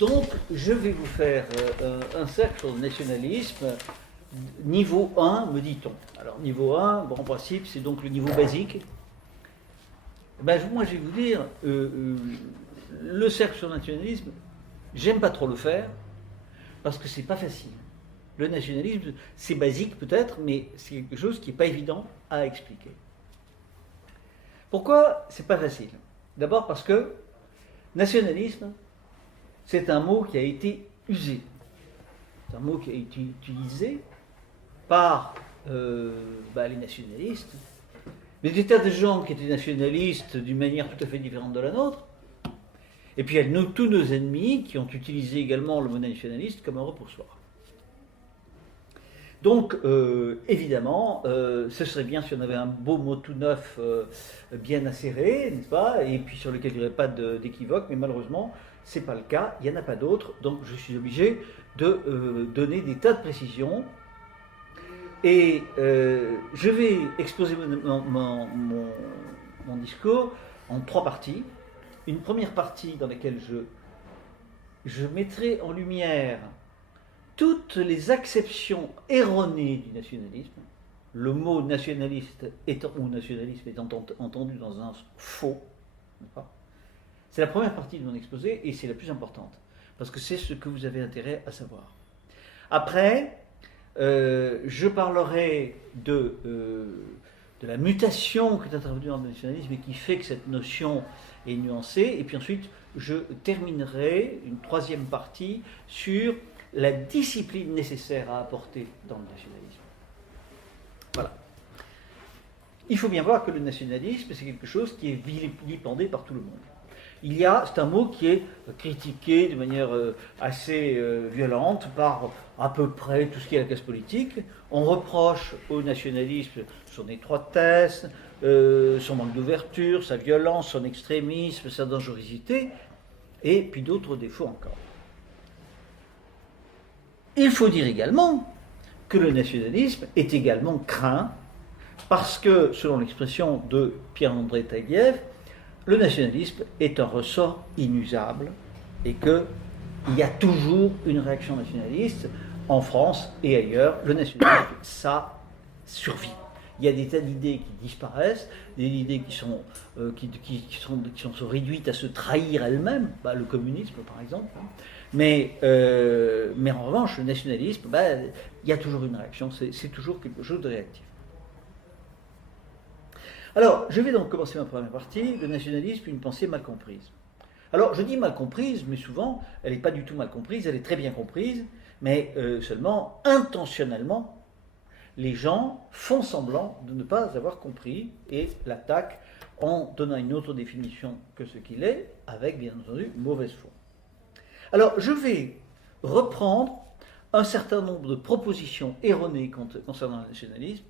Donc, je vais vous faire un cercle sur le nationalisme, niveau 1, me dit-on. Alors, niveau 1, bon, en principe, c'est donc le niveau basique. Ben, moi, je vais vous dire, le cercle sur le nationalisme, j'aime pas trop le faire, parce que c'est pas facile. Le nationalisme, c'est basique peut-être, mais c'est quelque chose qui n'est pas évident à expliquer. Pourquoi c'est pas facile? D'abord parce que nationalisme, c'est un mot qui a été usé. C'est un mot qui a été utilisé par les nationalistes, mais des tas de gens qui étaient nationalistes d'une manière tout à fait différente de la nôtre. Et puis il y a tous nos ennemis qui ont utilisé également le mot nationaliste comme un repoussoir. Donc, évidemment, ce serait bien si on avait un beau mot tout neuf, bien acéré, n'est-ce pas, et puis sur lequel il n'y aurait pas d'équivoque, mais malheureusement, ce n'est pas le cas, il n'y en a pas d'autres, donc je suis obligé de donner des tas de précisions. Et je vais exposer mon discours en 3 parties. Une première partie dans laquelle je mettrai en lumière toutes les acceptions erronées du nationalisme, le mot nationaliste ou nationalisme étant entendu dans un faux. C'est la première partie de mon exposé et c'est la plus importante, parce que c'est ce que vous avez intérêt à savoir. Après, je parlerai de la mutation qui est intervenue dans le nationalisme et qui fait que cette notion est nuancée, et puis ensuite je terminerai une 3e partie sur la discipline nécessaire à apporter dans le nationalisme. Voilà. Il faut bien voir que le nationalisme, c'est quelque chose qui est vilipendé par tout le monde. C'est un mot qui est critiqué de manière assez violente par à peu près tout ce qui est la classe politique. On reproche au nationalisme son étroitesse, son manque d'ouverture, sa violence, son extrémisme, sa dangerosité, et puis d'autres défauts encore. Il faut dire également que le nationalisme est également craint parce que, selon l'expression de Pierre-André Taguieff, le nationalisme est un ressort inusable et qu'il y a toujours une réaction nationaliste en France et ailleurs. Le nationalisme, ça survit. Il y a des tas d'idées qui disparaissent, des idées qui sont réduites à se trahir elles-mêmes, le communisme par exemple. Mais en revanche, le nationalisme, il y a toujours une réaction, c'est toujours quelque chose de réactif. Alors, je vais donc commencer ma première partie, le nationalisme, une pensée mal comprise. Alors, je dis mal comprise, mais souvent, elle n'est pas du tout mal comprise, elle est très bien comprise, mais seulement intentionnellement, les gens font semblant de ne pas avoir compris et l'attaquent en donnant une autre définition que ce qu'il est, avec, bien entendu, mauvaise foi. Alors, je vais reprendre un certain nombre de propositions erronées concernant le nationalisme,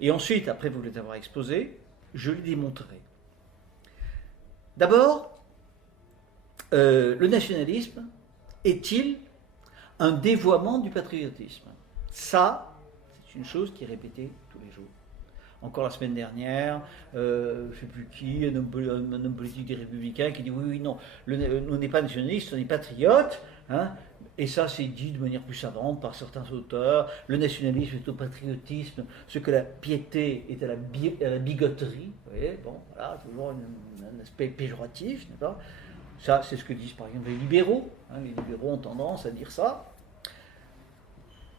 et ensuite, après vous les avoir exposées, je les démontrerai. D'abord, le nationalisme est-il un dévoiement du patriotisme? Ça, c'est une chose qui est répétée tous les jours. Encore la semaine dernière, je ne sais plus qui, un homme politique des Républicains qui dit oui, non, on n'est pas nationaliste, on est patriote, hein, et ça c'est dit de manière plus savante par certains auteurs. Le nationalisme est au patriotisme, ce que la piété est à la bigoterie. Vous voyez, bon, voilà, toujours un aspect péjoratif, n'est-ce pas? Ça, c'est ce que disent par exemple les libéraux. Hein, les libéraux ont tendance à dire ça.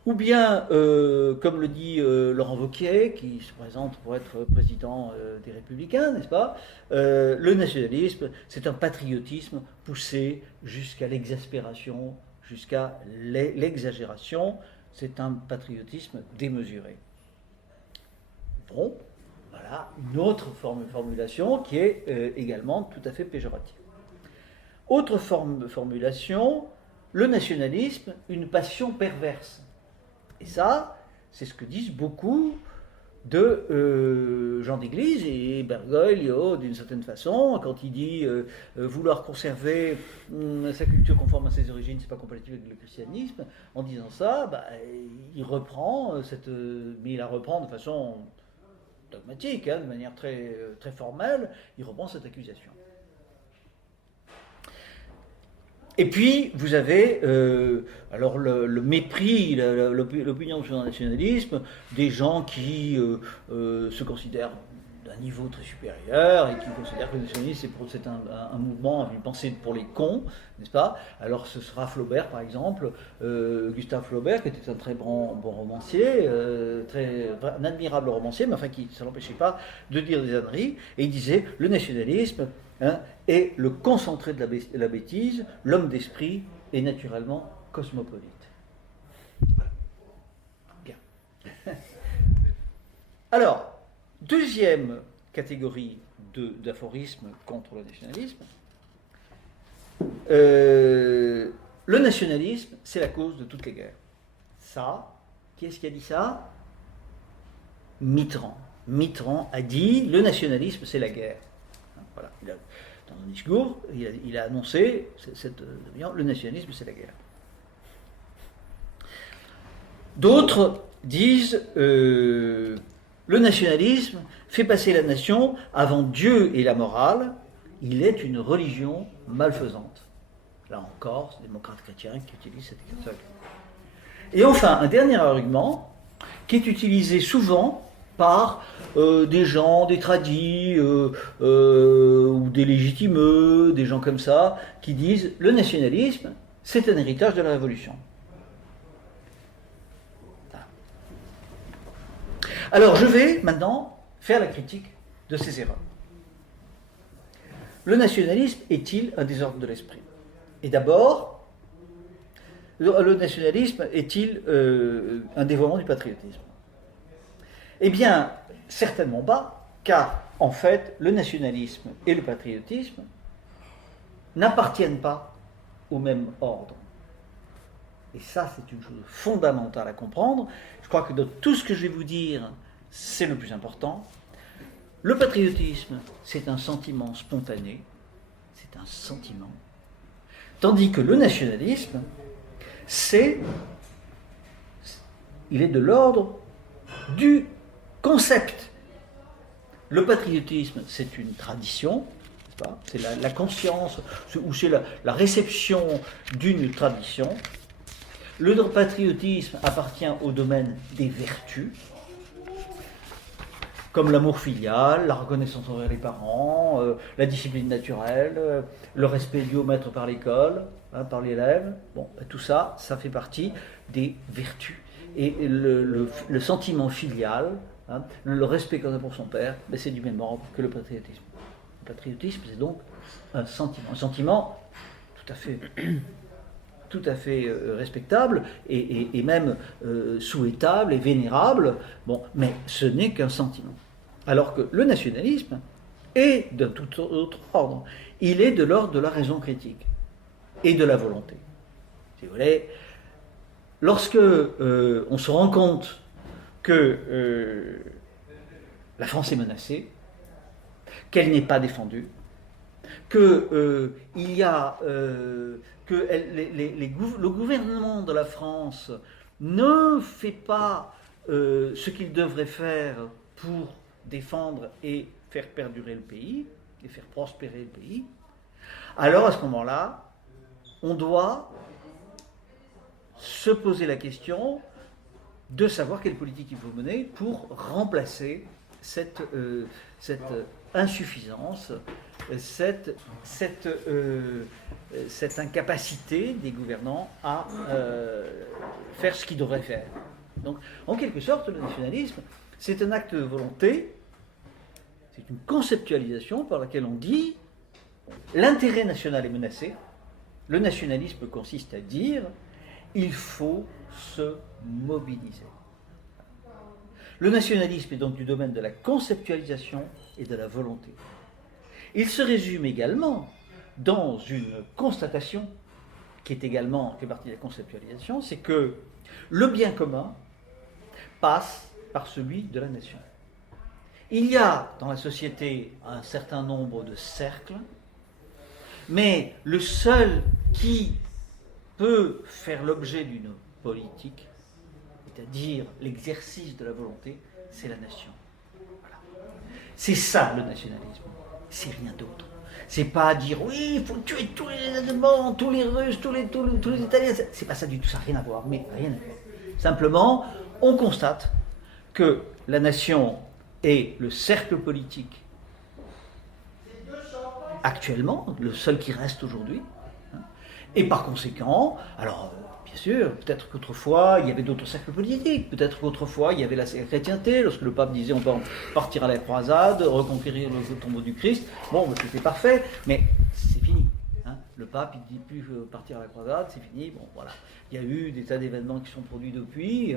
Ou bien, comme le dit Laurent Wauquiez, qui se présente pour être président des Républicains, n'est-ce pas, le nationalisme, c'est un patriotisme poussé jusqu'à l'exaspération, jusqu'à l'exagération. C'est un patriotisme démesuré. Bon, voilà une autre formulation qui est également tout à fait péjorative. Autre formulation, le nationalisme, une passion perverse. Et ça, c'est ce que disent beaucoup de Jean d'Église et Bergoglio, d'une certaine façon, quand il dit vouloir conserver sa culture conforme à ses origines, c'est pas compatible avec le christianisme. En disant ça, il reprend mais il la reprend de façon dogmatique, de manière très, très formelle, il reprend cette accusation. Et puis, vous avez alors le mépris, l'opinion sur le nationalisme, des gens qui se considèrent d'un niveau très supérieur et qui considèrent que le nationalisme c'est un mouvement, une pensée pour les cons, n'est-ce pas? Alors ce sera Flaubert par exemple, Gustave Flaubert qui était un très bon romancier, un admirable romancier, mais enfin ça l'empêchait pas de dire des âneries, et il disait le nationalisme est le concentré de la bêtise, l'homme d'esprit est naturellement cosmopolite. Voilà. Bien. Alors, deuxième catégorie d'aphorismes contre le nationalisme. Le nationalisme, c'est la cause de toutes les guerres. Ça, qui est-ce qui a dit ça? Mitterrand. Mitterrand a dit le nationalisme, c'est la guerre. Voilà. Dans un discours, il a annoncé le nationalisme, c'est la guerre. D'autres disent le nationalisme fait passer la nation avant Dieu et la morale, il est une religion malfaisante. Là encore, c'est les démocrates chrétiens qui utilisent cette expression. Et enfin, un dernier argument qui est utilisé souvent par des gens, des tradis, ou des légitimeux, des gens comme ça, qui disent le nationalisme, c'est un héritage de la Révolution. Alors, je vais maintenant faire la critique de ces erreurs. Le nationalisme est-il un désordre de l'esprit? Et d'abord, le nationalisme est-il un dévoiement du patriotisme? Eh bien, certainement pas, car en fait, le nationalisme et le patriotisme n'appartiennent pas au même ordre. Et ça, c'est une chose fondamentale à comprendre. Je crois que dans tout ce que je vais vous dire, c'est le plus important. Le patriotisme, c'est un sentiment spontané, c'est un sentiment. Tandis que le nationalisme, il est de l'ordre du concept. Le patriotisme, c'est une tradition, n'est-ce pas? C'est la conscience, ou c'est la réception d'une tradition. Le patriotisme appartient au domaine des vertus, comme l'amour filial, la reconnaissance envers les parents, la discipline naturelle, le respect dû au maître par l'école, par l'élève. Bon, tout ça, ça fait partie des vertus. Et le sentiment filial, le respect qu'on a pour son père, c'est du même ordre que le patriotisme. Le patriotisme, c'est donc un sentiment tout à fait respectable et même souhaitable et vénérable, bon, mais ce n'est qu'un sentiment. Alors que le nationalisme est d'un tout autre ordre. Il est de l'ordre de la raison critique et de la volonté. Si vous voulez, lorsque on se rend compte que la France est menacée, qu'elle n'est pas défendue, que le gouvernement de la France ne fait pas ce qu'il devrait faire pour défendre et faire perdurer le pays, et faire prospérer le pays, alors à ce moment-là, on doit se poser la question de savoir quelle politique il faut mener pour remplacer cette insuffisance, cette incapacité des gouvernants à faire ce qu'ils devraient faire. Donc, en quelque sorte, le nationalisme, c'est un acte de volonté, c'est une conceptualisation par laquelle on dit l'intérêt national est menacé. Le nationalisme consiste à dire il faut se mobiliser. Le nationalisme est donc du domaine de la conceptualisation et de la volonté. Il se résume également dans une constatation qui fait partie de la conceptualisation, c'est que le bien commun passe par celui de la nation. Il y a dans la société un certain nombre de cercles, mais le seul qui peut faire l'objet d'une politique, c'est-à-dire l'exercice de la volonté, c'est la nation. Voilà. C'est ça le nationalisme, c'est rien d'autre. C'est pas dire oui, il faut tuer tous les Allemands, tous les Russes, tous les Italiens. C'est pas ça du tout, ça n'a rien à voir. Mais rien à voir. Simplement, on constate que la nation est le cercle politique actuellement, le seul qui reste aujourd'hui. Et par conséquent, alors bien sûr, peut-être qu'autrefois il y avait d'autres cercles politiques, peut-être qu'autrefois il y avait la chrétienté, lorsque le pape disait on peut partir à la croisade, reconquérir le tombeau du Christ, bon, c'était parfait, mais c'est fini. Le pape il ne dit plus partir à la croisade, c'est fini, bon voilà. Il y a eu des tas d'événements qui sont produits depuis,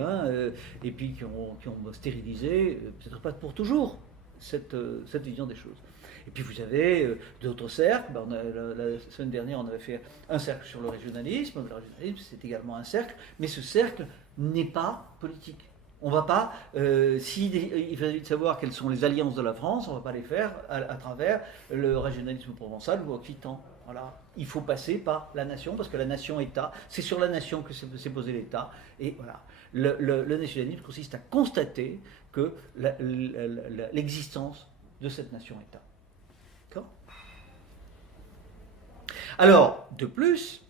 et puis qui ont stérilisé, peut-être pas pour toujours, cette vision des choses. Et puis vous avez d'autres cercles. La semaine dernière, on avait fait un cercle sur le régionalisme. Le régionalisme, c'est également un cercle, mais ce cercle n'est pas politique. On ne va pas, il s'agit de savoir quelles sont les alliances de la France, on ne va pas les faire à travers le régionalisme provençal ou occitan. Voilà. Il faut passer par la nation, parce que la nation-État, c'est sur la nation que s'est posé l'État. Et voilà. Le nationalisme consiste à constater que l'existence de cette nation-État. Alors, de plus,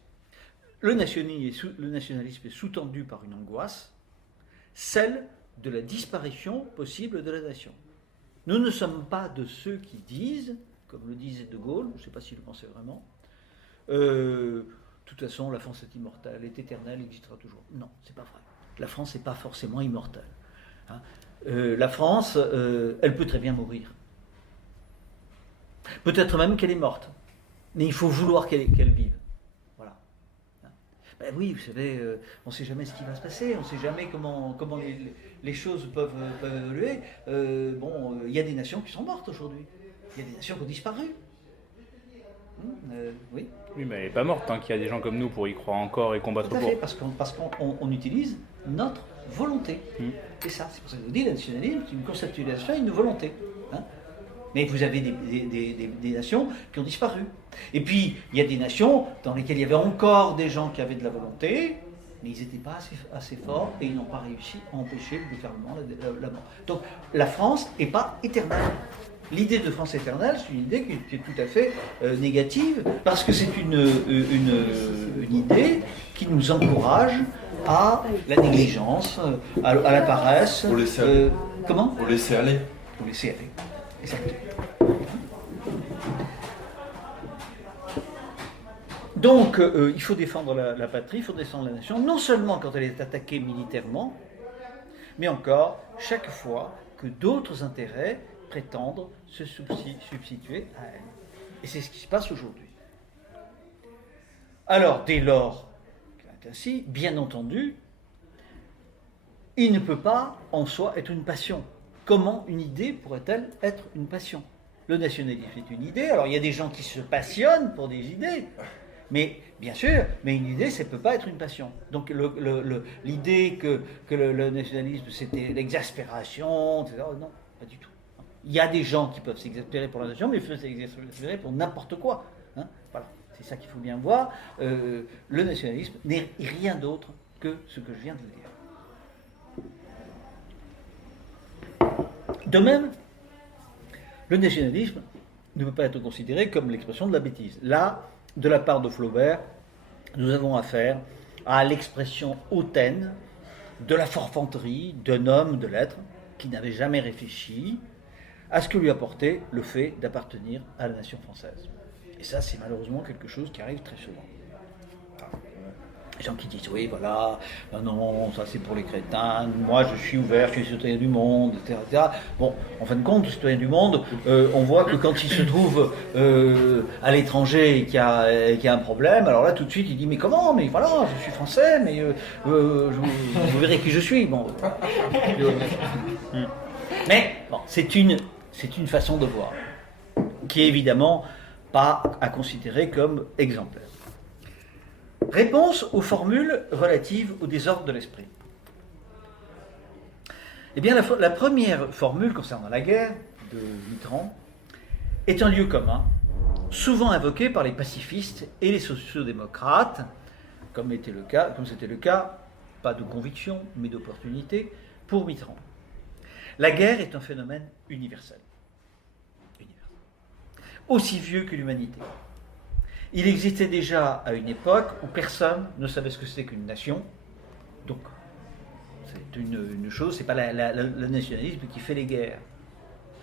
le nationalisme est sous-tendu par une angoisse, celle de la disparition possible de la nation. Nous ne sommes pas de ceux qui disent, comme le disait De Gaulle, je ne sais pas s'il le pensait vraiment, de toute façon la France est immortelle, elle est éternelle, elle existera toujours. Non, c'est pas vrai. La France n'est pas forcément immortelle. La France, elle peut très bien mourir. Peut-être même qu'elle est morte. Mais il faut vouloir qu'elle vive. Voilà. Ben oui, vous savez, on ne sait jamais ce qui va se passer, on ne sait jamais comment les choses peuvent évoluer. Il y a des nations qui sont mortes aujourd'hui. Il y a des nations qui ont disparu. Oui. Oui, mais elle n'est pas morte, tant qu'il y a des gens comme nous pour y croire encore et combattre pour. Tout à fait, parce qu'on utilise notre volonté. C'est ça, c'est pour ça que je vous dis, le nationalisme, c'est une conceptualisation, une volonté. Mais vous avez des nations qui ont disparu. Et puis, il y a des nations dans lesquelles il y avait encore des gens qui avaient de la volonté, mais ils n'étaient pas assez forts et ils n'ont pas réussi à empêcher le gouvernement, la mort. Donc, la France n'est pas éternelle. L'idée de France éternelle, c'est une idée qui est tout à fait négative, parce que c'est une idée qui nous encourage à la négligence, à la paresse. Pour laisser aller. Comment ? Pour laisser aller. Pour laisser aller. Exactement. Donc, il faut défendre la patrie, il faut défendre la nation, non seulement quand elle est attaquée militairement, mais encore chaque fois que d'autres intérêts prétendent se substituer à elle. Et c'est ce qui se passe aujourd'hui. Alors, dès lors qu'il est ainsi, bien entendu, il ne peut pas en soi être une passion. Comment une idée pourrait-elle être une passion ? Le nationalisme est une idée. Alors il y a des gens qui se passionnent pour des idées, mais bien sûr, mais une idée, ça ne peut pas être une passion. Donc l'idée que le nationalisme c'était l'exaspération, etc., non, pas du tout. Il y a des gens qui peuvent s'exaspérer pour la nation, mais ils peuvent s'exaspérer pour n'importe quoi. Voilà, c'est ça qu'il faut bien voir. Le nationalisme n'est rien d'autre que ce que je viens de dire. De même, le nationalisme ne peut pas être considéré comme l'expression de la bêtise. Là, de la part de Flaubert, nous avons affaire à l'expression hautaine de la forfanterie d'un homme de lettres qui n'avait jamais réfléchi à ce que lui apportait le fait d'appartenir à la nation française. Et ça, c'est malheureusement quelque chose qui arrive très souvent. Les gens qui disent, oui, voilà, non, ça c'est pour les crétins, moi je suis ouvert, je suis citoyen du monde, etc., etc. Bon, en fin de compte, le citoyen du monde, on voit que quand il se trouve à l'étranger et qu'il y a un problème, alors là tout de suite il dit, mais comment ? Mais voilà, je suis français, mais vous verrez qui je suis. Bon. Mais bon, c'est une façon de voir, qui est évidemment pas à considérer comme exemplaire. Réponse aux formules relatives au désordre de l'esprit. Eh bien, la première formule concernant la guerre de Mitterrand est un lieu commun, souvent invoqué par les pacifistes et les sociodémocrates, comme c'était le cas, pas de conviction, mais d'opportunité, pour Mitterrand. La guerre est un phénomène universel. aussi vieux que l'humanité. Il existait déjà à une époque où personne ne savait ce que c'était qu'une nation. Donc, c'est une chose, c'est pas le nationalisme qui fait les guerres.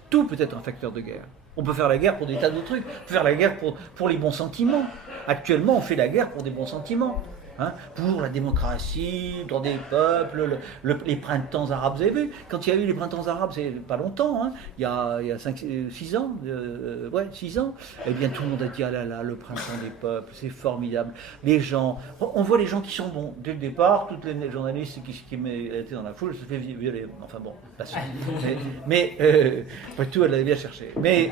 Tout peut être un facteur de guerre. On peut faire la guerre pour des tas de trucs. On peut faire la guerre pour les bons sentiments. Actuellement, on fait la guerre pour des bons sentiments. Hein, pour la démocratie, dans des peuples, les printemps arabes. Vous avez vu, quand il y a eu les printemps arabes, c'est pas longtemps, hein, il y a 6 ans, 6 ans, eh bien tout le monde a dit, ah là là, le printemps des peuples, c'est formidable. Les gens, on voit les gens qui sont bons. Dès le départ, toutes les journalistes qui étaient dans la foule se fait violer. Enfin bon, pas après tout, elle l'avait bien cherché. Mais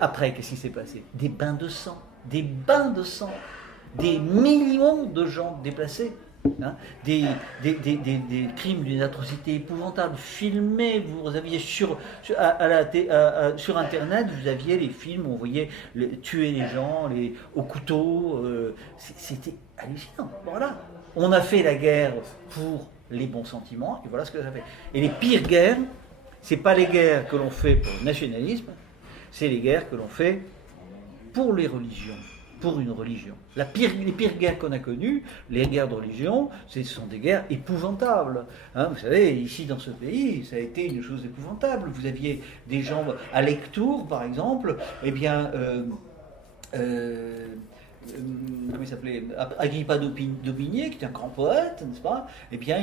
après, qu'est-ce qui s'est passé? Des bains de sang, des bains de sang. Des millions de gens déplacés, hein, des crimes d'une atrocité épouvantable, filmés. Vous aviez sur Internet, vous aviez les films où on voyait tuer les gens au couteau. C'était hallucinant. Voilà. On a fait la guerre pour les bons sentiments, et voilà ce que ça fait. Et les pires guerres, c'est pas les guerres que l'on fait pour le nationalisme, c'est les guerres que l'on fait pour les religions. Pour une religion. Les pires guerres qu'on a connues, les guerres de religion, ce sont des guerres épouvantables. Hein, vous savez, ici dans ce pays, ça a été une chose épouvantable. Vous aviez des gens à Lectoure, par exemple, eh bien, comment il s'appelait, Agrippa d'Aubigné, qui était un grand poète, n'est-ce pas? Eh bien,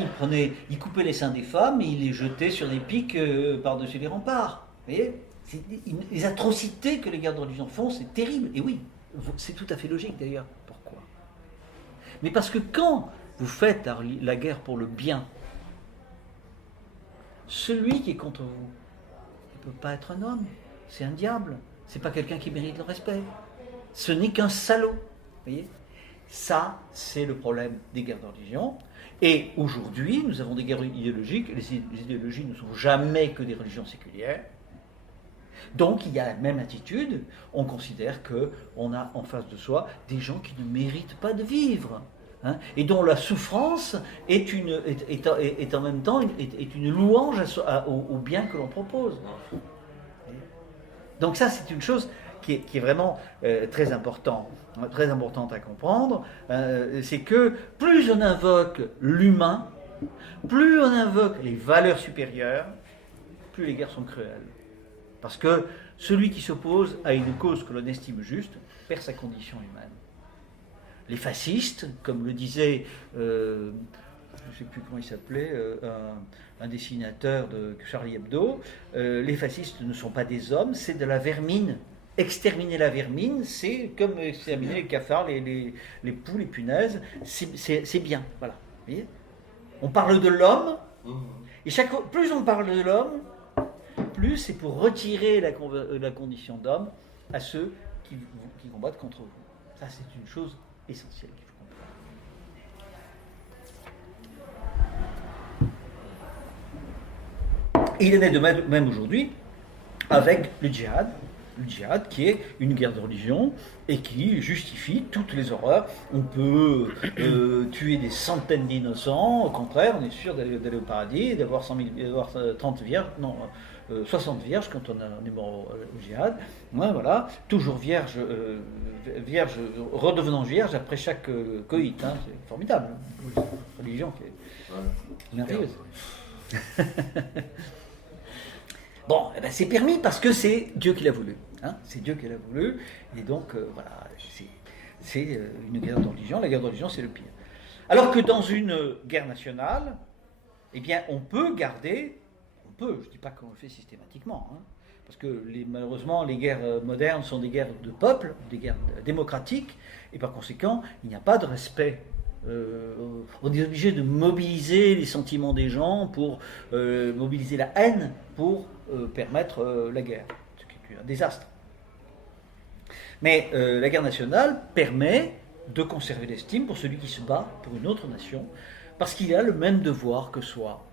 il coupait les seins des femmes et il les jetait sur des pics par-dessus les remparts. Vous voyez? Les atrocités que les guerres de religion font, c'est terrible. Et oui, c'est tout à fait logique d'ailleurs. Pourquoi? Mais parce que quand vous faites la guerre pour le bien, celui qui est contre vous ne peut pas être un homme, c'est un diable, c'est pas quelqu'un qui mérite le respect, ce n'est qu'un salaud. Vous voyez? Ça, c'est le problème des guerres de religion. Et aujourd'hui, nous avons des guerres idéologiques. Les idéologies ne sont jamais que des religions séculières. Donc il y a la même attitude, on considère qu'on a en face de soi des gens qui ne méritent pas de vivre, hein, et dont la souffrance est en même temps une louange au bien que l'on propose. Donc ça, c'est une chose qui est vraiment très importante à comprendre, c'est que plus on invoque l'humain, plus on invoque les valeurs supérieures, plus les guerres sont cruelles. Parce que celui qui s'oppose à une cause que l'on estime juste perd sa condition humaine. Les fascistes, comme le disait, je ne sais plus comment il s'appelait, un dessinateur de Charlie Hebdo, les fascistes ne sont pas des hommes, c'est de la vermine. Exterminer la vermine, c'est comme exterminer les cafards, les poux, les punaises, c'est bien. Voilà. Vous voyez ? On parle de l'homme, et plus on parle de l'homme, plus c'est pour retirer la condition d'homme à ceux qui combattent contre vous. Ça, c'est une chose essentielle qu'il faut comprendre. Et il en est de même aujourd'hui avec le djihad. Le djihad qui est une guerre de religion et qui justifie toutes les horreurs. On peut tuer des centaines d'innocents, au contraire, on est sûr d'aller au paradis, d'avoir 30 vierges, non, 60 vierges quand on est mort au djihad. Ouais, voilà, toujours vierge, redevenant vierge après chaque coït. Hein, c'est formidable. Une religion qui est merveilleuse. Bon, eh ben c'est permis parce que c'est Dieu qui l'a voulu. Hein, c'est Dieu qui l'a voulu. Et donc, voilà, c'est une guerre de religion. La guerre de religion, c'est le pire. Alors que dans une guerre nationale, eh bien, on peut, je ne dis pas qu'on le fait systématiquement, hein, parce que malheureusement, les guerres modernes sont des guerres de peuple, des guerres démocratiques, et par conséquent, il n'y a pas de respect. On est obligé de mobiliser les sentiments des gens, pour mobiliser la haine, pour permettre la guerre, ce qui est un désastre. Mais la guerre nationale permet de conserver l'estime pour celui qui se bat pour une autre nation, parce qu'il a le même devoir que soi.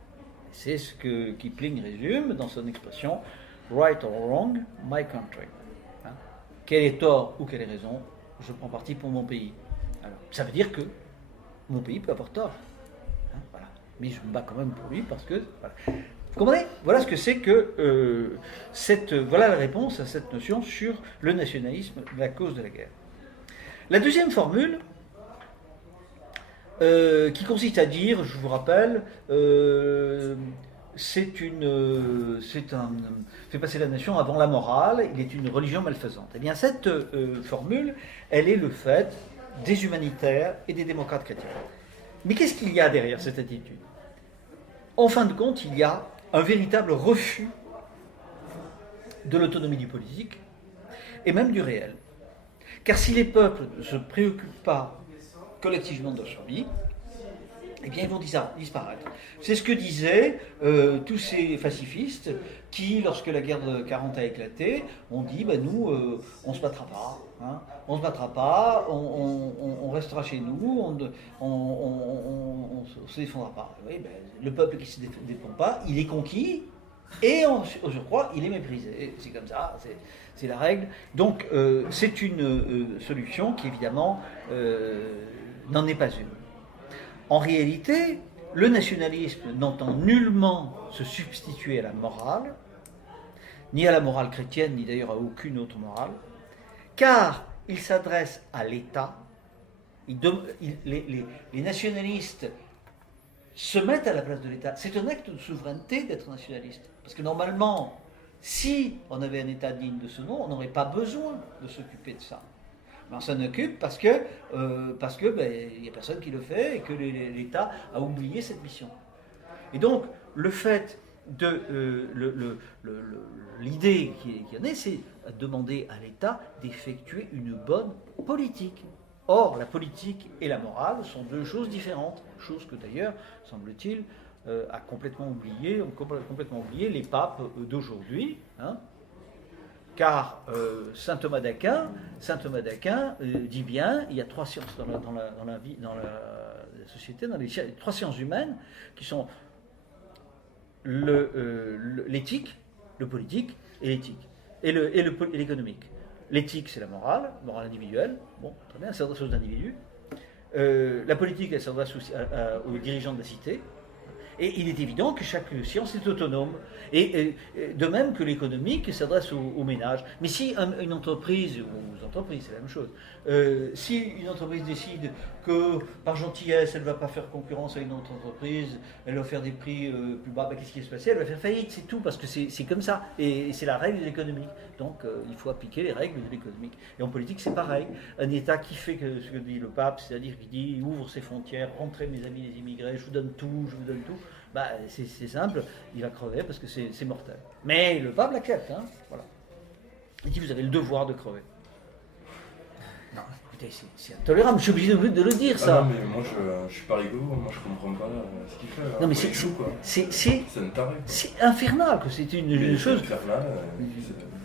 C'est ce que Kipling résume dans son expression « Right or wrong, my country ». Hein? Quel est tort ou quelle est raison, je prends parti pour mon pays. Alors, ça veut dire que mon pays peut avoir tort. Hein, voilà. Mais je me bats quand même pour lui parce que... Voilà. Vous comprenez? Voilà ce que c'est que voilà la réponse à cette notion sur le nationalisme, la cause de la guerre. La deuxième formule, qui consiste à dire, je vous rappelle, fait passer la nation avant la morale, il est une religion malfaisante. Eh bien, cette formule, elle est le fait des humanitaires et des démocrates chrétiens. Mais qu'est-ce qu'il y a derrière cette attitude? En fin de compte, il y a un véritable refus de l'autonomie du politique et même du réel. Car si les peuples ne se préoccupent pas collectivement de leur survie, eh bien ils vont disparaître. C'est ce que disaient tous ces pacifistes qui, lorsque la guerre de 40 a éclaté, ont dit nous, on ne se battra pas. Hein, on ne se battra pas, on restera chez nous, on ne se défendra pas. Oui, le peuple qui ne se défend pas, il est conquis et je crois, il est méprisé. C'est comme ça, c'est la règle. Donc c'est une solution qui évidemment n'en est pas une. En réalité, le nationalisme n'entend nullement se substituer à la morale, ni à la morale chrétienne, ni d'ailleurs à aucune autre morale, car il s'adresse à l'État. Les nationalistes se mettent à la place de l'État. C'est un acte de souveraineté d'être nationaliste. Parce que normalement, si on avait un État digne de ce nom, on n'aurait pas besoin de s'occuper de ça. Mais on s'en occupe parce que y a personne qui le fait et que l'État a oublié cette mission. Et donc, le fait de l'idée qui en est, c'est demander à l'État d'effectuer une bonne politique. Or, la politique et la morale sont deux choses différentes, chose que d'ailleurs, semble-t-il, ont complètement oublié les papes d'aujourd'hui. Hein, car saint Thomas d'Aquin dit bien, il y a trois sciences dans la vie, dans la société, dans les trois sciences humaines qui sont l'éthique, le politique et l'éthique et l'économique. L'éthique, c'est la morale individuelle. Bon, très bien, elle s'adresse aux individus. La politique, elle s'adresse aux dirigeants de la cité. Et il est évident que chaque science est autonome. Et de même que l'économique s'adresse aux ménages. Mais si une entreprise, ou aux entreprises, c'est la même chose, si une entreprise décide que par gentillesse, elle ne va pas faire concurrence à une autre entreprise, elle va faire des prix plus bas, qu'est-ce qui va se passer? Elle va faire faillite, c'est tout, parce que c'est comme ça. Et c'est la règle de l'économique. Donc il faut appliquer les règles de l'économique. Et en politique, c'est pareil. Un État qui fait ce que dit le pape, c'est-à-dire qui dit ouvre ses frontières, rentrez mes amis les immigrés, je vous donne tout, c'est simple, il va crever parce que c'est mortel. Mais le pape l'accepte, hein, voilà. Il dit vous avez le devoir de crever. Non, écoutez, c'est intolérable, je suis obligé de le dire ça. Non, mais moi je suis pas rigolo, moi je comprends pas ce qu'il fait. Non, mais c'est un taré. C'est infernal, que c'est une chose. C'est infernal,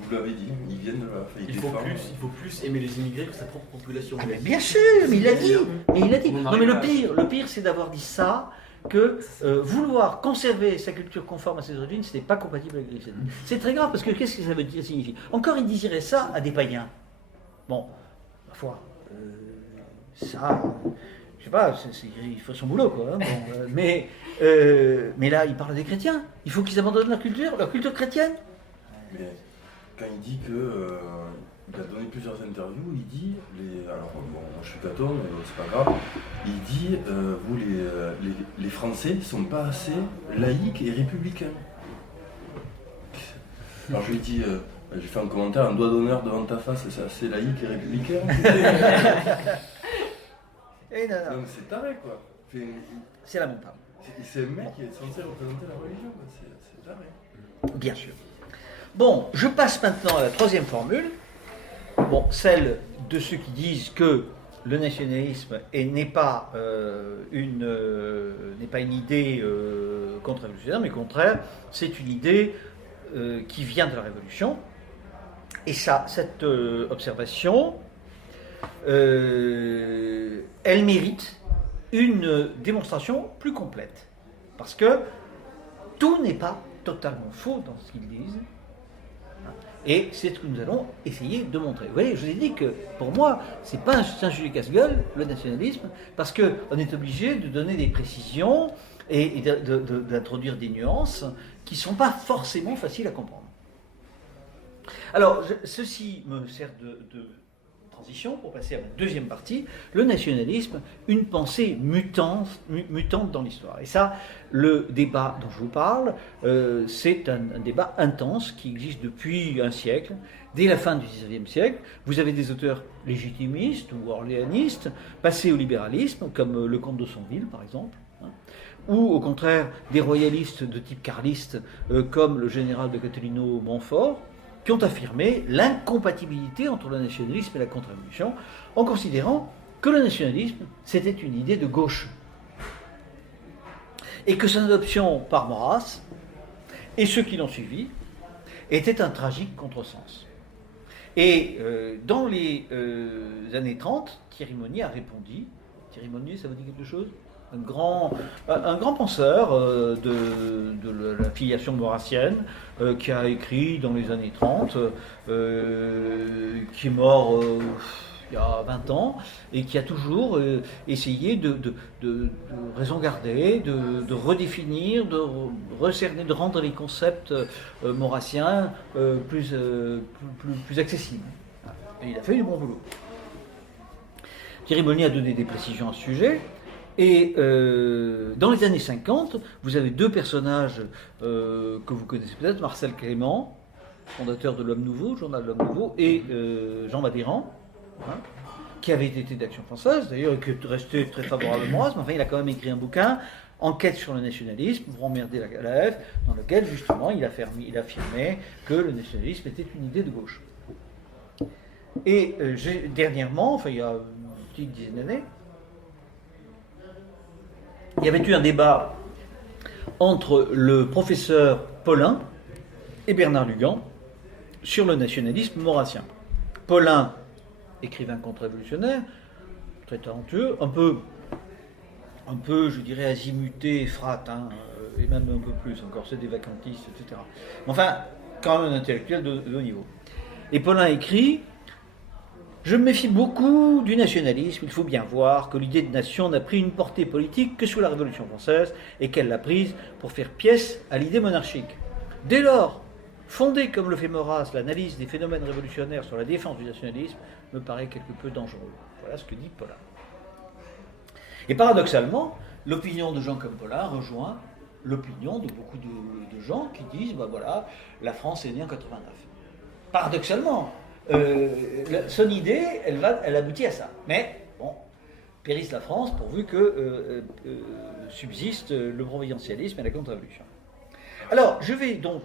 vous l'avez dit, ils viennent de la faillite. Il faut plus aimer les immigrés que sa propre population. Ah, mais bien sûr, mais il l'a dit. Non, mais le pire, c'est d'avoir dit ça. Que vouloir conserver sa culture conforme à ses origines, ce n'est pas compatible avec le christianisme. C'est très grave parce que qu'est-ce que ça veut dire, signifie? Encore, il dirait ça à des païens. Bon, ma foi, ça, je sais pas, il faut son boulot, quoi. Hein, bon, mais là, il parle des chrétiens. Il faut qu'ils abandonnent leur culture chrétienne. Mais quand il dit que il a donné plusieurs interviews, il dit, alors bon, moi je suis catholique, mais c'est pas grave, il dit, vous les Français ne sont pas assez laïcs et républicains. Alors je lui dis, j'ai fait un commentaire, un doigt d'honneur devant ta face, c'est assez laïque et républicain. Et non. Donc c'est taré quoi. C'est lamentable. C'est un mec qui est censé représenter la religion, c'est taré. Bien sûr. Bon, je passe maintenant à la troisième formule. Bon, celle de ceux qui disent que le nationalisme n'est pas une idée contre-révolutionnaire, mais au contraire, c'est une idée qui vient de la Révolution. Et ça, cette observation, elle mérite une démonstration plus complète. Parce que tout n'est pas totalement faux dans ce qu'ils disent. Et c'est ce que nous allons essayer de montrer. Vous voyez, je vous ai dit que pour moi, c'est pas un sujet casse-gueule, le nationalisme, parce qu'on est obligé de donner des précisions et d'introduire des nuances qui ne sont pas forcément faciles à comprendre. Alors, ceci me sert de transition pour passer à la deuxième partie, le nationalisme, une pensée mutante dans l'histoire. Et ça, le débat dont je vous parle, c'est un débat intense qui existe depuis un siècle. Dès la fin du XIXe siècle, vous avez des auteurs légitimistes ou orléanistes passés au libéralisme, comme le comte de Sonville, par exemple, hein, ou au contraire des royalistes de type carliste, comme le général de Castellino Montfort, qui ont affirmé l'incompatibilité entre le nationalisme et la contre-révolution, en considérant que le nationalisme, c'était une idée de gauche. Et que son adoption par Maurras, et ceux qui l'ont suivi, était un tragique contresens. Et dans les années 30, Thierry Monnier a répondu. Thierry Monnier, ça vous dit quelque chose ? Un grand penseur de la filiation maurassienne, qui a écrit dans les années 30, qui est mort il y a 20 ans, et qui a toujours essayé de raison garder, de redéfinir, de recerner, de rendre les concepts maurassiens plus accessibles. Et il a fait du bon boulot. Thierry Monnier a donné des précisions à ce sujet. Et dans les années 50, vous avez deux personnages que vous connaissez peut-être, Marcel Clément, fondateur de l'Homme Nouveau, journal de l'Homme Nouveau, et Jean Madéran, hein, qui avait été d'Action française, d'ailleurs, et qui est resté très favorable à Maurras, mais enfin, il a quand même écrit un bouquin, Enquête sur le nationalisme, pour emmerder la F, dans lequel, justement, il affirmait que le nationalisme était une idée de gauche. Et dernièrement, enfin, il y a une petite dizaine d'années, il y avait eu un débat entre le professeur Paulin et Bernard Lugan sur le nationalisme maurassien. Paulin, écrivain contre-révolutionnaire, très talentueux, un peu, je dirais, azimuté, frat, hein, et même un peu plus encore, c'est des vacantistes, etc. Mais enfin, quand même un intellectuel de haut niveau. Et Paulin écrit: je me méfie beaucoup du nationalisme. Il faut bien voir que l'idée de nation n'a pris une portée politique que sous la Révolution française et qu'elle l'a prise pour faire pièce à l'idée monarchique. Dès lors, fonder comme le fait Maurras l'analyse des phénomènes révolutionnaires sur la défense du nationalisme me paraît quelque peu dangereux. Voilà ce que dit Paulin. Et paradoxalement, l'opinion de gens comme Paulin rejoint l'opinion de beaucoup de gens qui disent ben voilà, la France est née en 89. Paradoxalement, son idée, elle aboutit à ça. Mais, bon, périsse la France pourvu que subsiste le providentialisme et la contre-révolution. Alors, je vais donc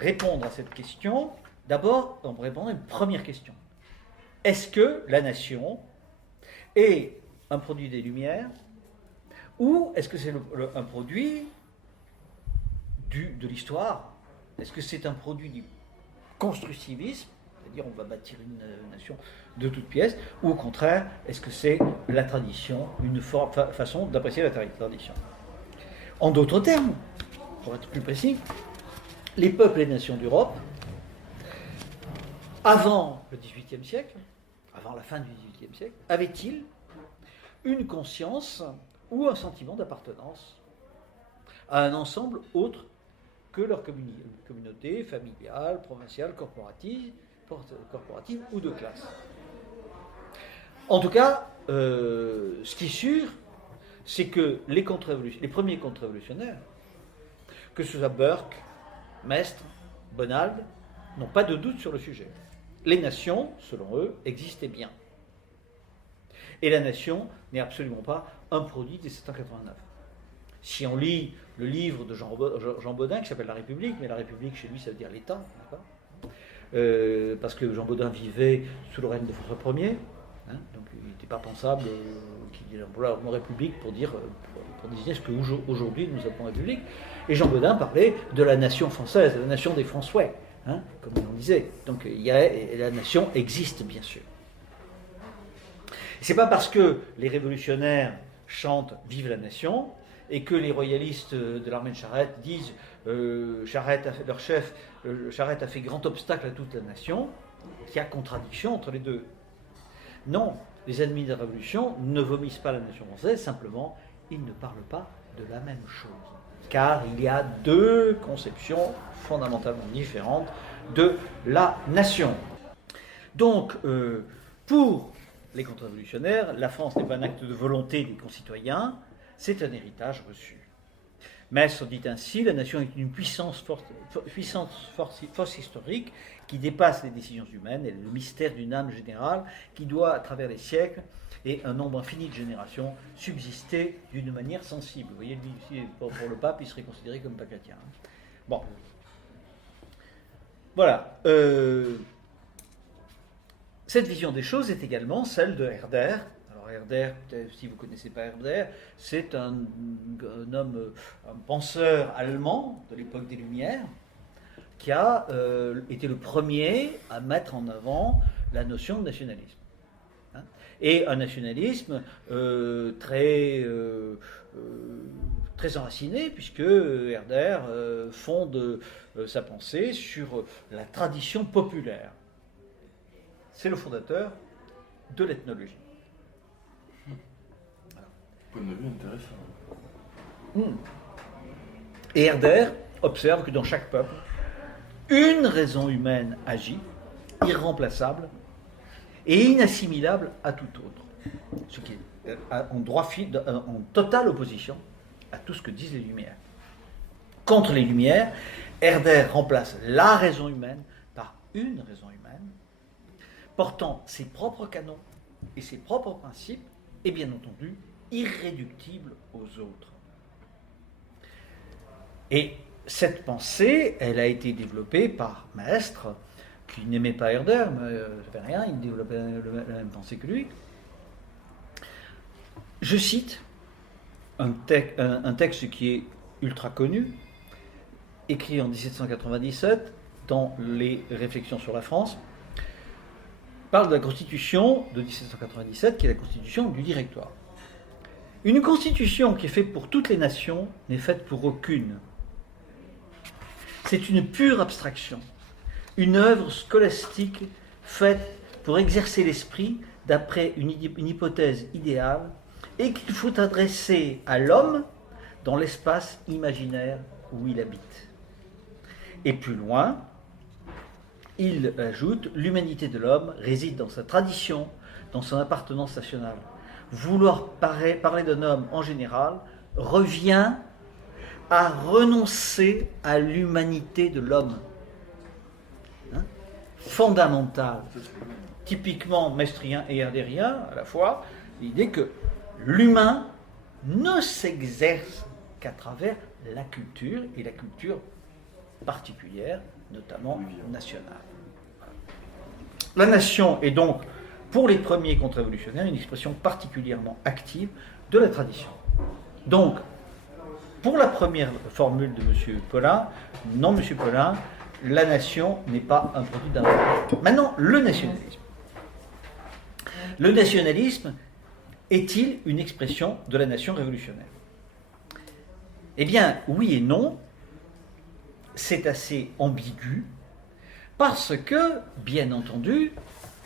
répondre à cette question, d'abord en répondant à une première question. Est-ce que la nation est un produit des Lumières, ou est-ce que c'est un produit de l'histoire? Est-ce que c'est un produit du constructivisme, c'est-à-dire on va bâtir une nation de toutes pièces, ou au contraire, est-ce que c'est la tradition, une façon d'apprécier la tradition? En d'autres termes, pour être plus précis, les peuples et les nations d'Europe, avant le XVIIIe siècle, avant la fin du XVIIIe siècle, avaient-ils une conscience ou un sentiment d'appartenance à un ensemble autre que leur communauté familiale, provinciale, corporative ou de classe? En tout cas, ce qui est sûr, c'est que les premiers contre-révolutionnaires, que ce soit Burke, Mestre, Bonald, n'ont pas de doute sur le sujet. Les nations, selon eux, existaient bien. Et la nation n'est absolument pas un produit de 1789. Si on lit le livre de Jean Bodin qui s'appelle La République, mais la République chez lui ça veut dire l'État, parce que Jean Bodin vivait sous le règne de François Ier, hein, donc il n'était pas pensable qu'il emploie le mot République pour désigner ce qu'aujourd'hui nous appelons République. Et Jean Bodin parlait de la nation française, de la nation des Français, hein, comme on disait. Donc la nation existe bien sûr. C'est pas parce que les révolutionnaires chantent « Vive la nation » et que les royalistes de l'armée de Charette disent Charette, leur chef, Charette a fait grand obstacle à toute la nation, qu'il y a contradiction entre les deux. Non, les ennemis de la Révolution ne vomissent pas la nation française, simplement, ils ne parlent pas de la même chose. Car il y a deux conceptions fondamentalement différentes de la nation. Donc, pour les contre-révolutionnaires, la France n'est pas un acte de volonté des concitoyens, c'est un héritage reçu. Maistre dit ainsi, la nation est une puissante force historique qui dépasse les décisions humaines, elle est le mystère d'une âme générale qui doit, à travers les siècles et un nombre infini de générations, subsister d'une manière sensible. Vous voyez, ici, pour le pape, il serait considéré comme pas chrétien. Bon. Voilà. Cette vision des choses est également celle de Herder. Alors Herder, si vous ne connaissez pas Herder, c'est un homme, un penseur allemand de l'époque des Lumières, qui a été le premier à mettre en avant la notion de nationalisme. Et un nationalisme très enraciné, puisque Herder fonde sa pensée sur la tradition populaire. C'est le fondateur de l'ethnologie. Point de vue intéressant. Et Herder observe que dans chaque peuple, une raison humaine agit, irremplaçable et inassimilable à tout autre. Ce qui est en totale opposition à tout ce que disent les Lumières. Contre les Lumières, Herder remplace la raison humaine par une raison humaine, portant ses propres canons et ses propres principes, et bien entendu, irréductible aux autres. Et cette pensée, elle a été développée par Maistre, qui n'aimait pas Herder, mais ça fait rien, il développait la même pensée que lui. Je cite un texte qui est ultra connu, écrit en 1797 dans les Réflexions sur la France, parle de la Constitution de 1797, qui est la Constitution du Directoire. Une Constitution qui est faite pour toutes les nations n'est faite pour aucune. C'est une pure abstraction, une œuvre scolastique faite pour exercer l'esprit d'après une hypothèse idéale et qu'il faut adresser à l'homme dans l'espace imaginaire où il habite. Et plus loin, il ajoute, l'humanité de l'homme réside dans sa tradition, dans son appartenance nationale. Vouloir parler d'un homme en général revient à renoncer à l'humanité de l'homme. Fondamental. Typiquement mestrien et herderien à la fois, l'idée que l'humain ne s'exerce qu'à travers la culture, et la culture particulière, notamment nationale. La nation est donc, pour les premiers contre-révolutionnaires, une expression particulièrement active de la tradition. Donc, pour la première formule de M. Paulin, non, M. Paulin, la nation n'est pas un produit d'un peuple. Maintenant, le nationalisme. Le nationalisme est-il une expression de la nation révolutionnaire? Eh bien, oui et non. C'est assez ambigu, parce que, bien entendu,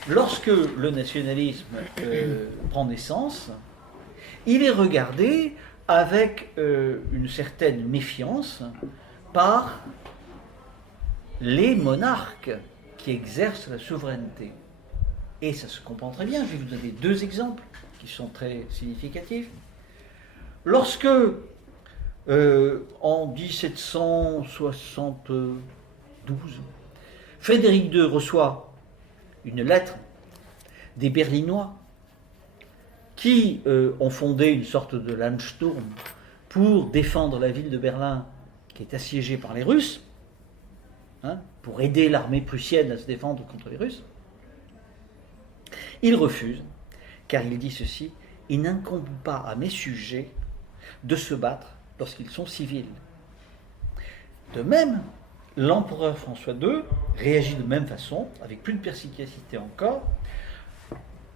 lorsque le nationalisme prend naissance, il est regardé avec une certaine méfiance par les monarques qui exercent la souveraineté. Et ça se comprend très bien. Je vais vous donner deux exemples qui sont très significatifs. Lorsque, en 1772, Frédéric II reçoit une lettre des Berlinois qui ont fondé une sorte de Landsturm pour défendre la ville de Berlin qui est assiégée par les Russes, pour aider l'armée prussienne à se défendre contre les Russes. Il refuse, car il dit ceci: il n'incombe pas à mes sujets de se battre lorsqu'ils sont civils. De même, l'empereur François II réagit de même façon, avec plus de perspicacité encore,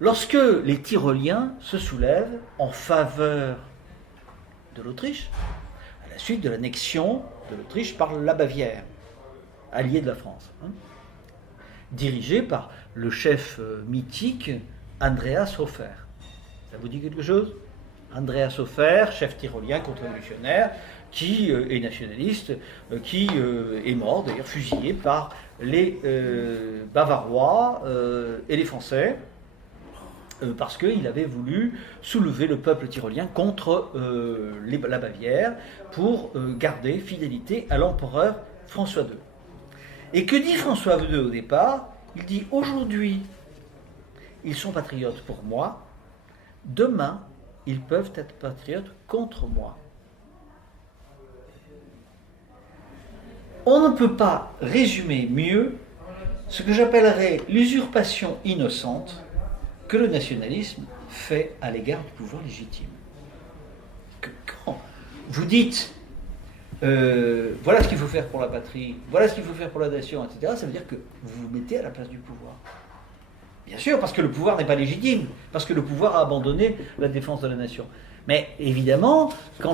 lorsque les Tyroliens se soulèvent en faveur de l'Autriche, à la suite de l'annexion de l'Autriche par la Bavière. allié de la France, hein, dirigé par le chef mythique Andreas Hofer. Ça vous dit quelque chose? Andreas Hofer, chef tyrolien contre-révolutionnaire, qui est nationaliste, qui est mort d'ailleurs fusillé par les Bavarois et les Français, parce qu'il avait voulu soulever le peuple tyrolien contre la Bavière pour garder fidélité à l'empereur François II. Et que dit François II au départ? Il dit: aujourd'hui, ils sont patriotes pour moi, demain, ils peuvent être patriotes contre moi. On ne peut pas résumer mieux ce que j'appellerais l'usurpation innocente que le nationalisme fait à l'égard du pouvoir légitime. Quand vous dites voilà ce qu'il faut faire pour la patrie, voilà ce qu'il faut faire pour la nation, etc., ça veut dire que vous vous mettez à la place du pouvoir. Bien sûr, parce que le pouvoir n'est pas légitime, parce que le pouvoir a abandonné la défense de la nation. Mais évidemment, quand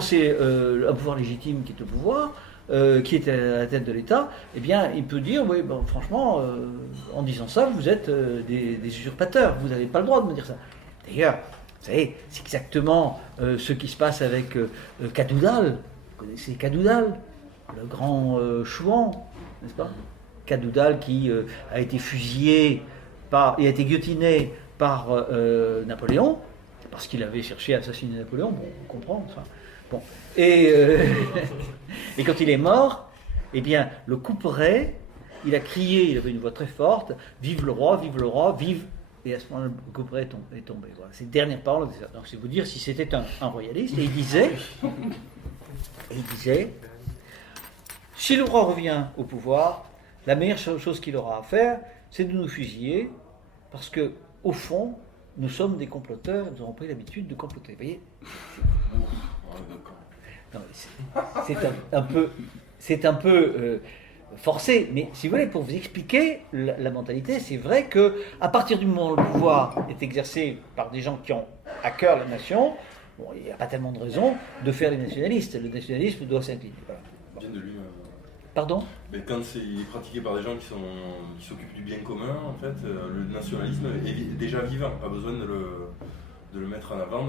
c'est un pouvoir légitime qui est au pouvoir, qui est à la tête de l'État, eh bien, il peut dire, oui, bon, franchement, en disant ça, vous êtes des usurpateurs, vous n'avez pas le droit de me dire ça. D'ailleurs, vous savez, c'est exactement ce qui se passe avec Cadoudal. Vous connaissez Cadoudal, le grand chouan, n'est-ce pas? Cadoudal qui a été fusillé il a été guillotiné par Napoléon, parce qu'il avait cherché à assassiner Napoléon, bon, on comprend, enfin, bon. Et quand il est mort, eh bien, le couperet, il a crié, il avait une voix très forte, vive le roi, vive, et à ce moment-là, le couperet est tombé. Voilà. Ces dernières paroles, donc c'est vous dire si c'était un royaliste, et il disait, si le roi revient au pouvoir, la meilleure chose qu'il aura à faire, c'est de nous fusiller, parce que, au fond, nous sommes des comploteurs, nous avons pris l'habitude de comploter. Vous voyez? Non, c'est un peu forcé, mais si vous voulez, pour vous expliquer la mentalité, c'est vrai que à partir du moment où le pouvoir est exercé par des gens qui ont à cœur la nation, bon, il n'y a pas tellement de raison de faire les nationalistes. Le nationalisme doit s'incliner. Voilà. Bien de lui. Pardon? Mais quand c'est pratiqué par des gens qui s'occupent du bien commun, en fait, le nationalisme est déjà vivant. Pas besoin de le mettre en avant,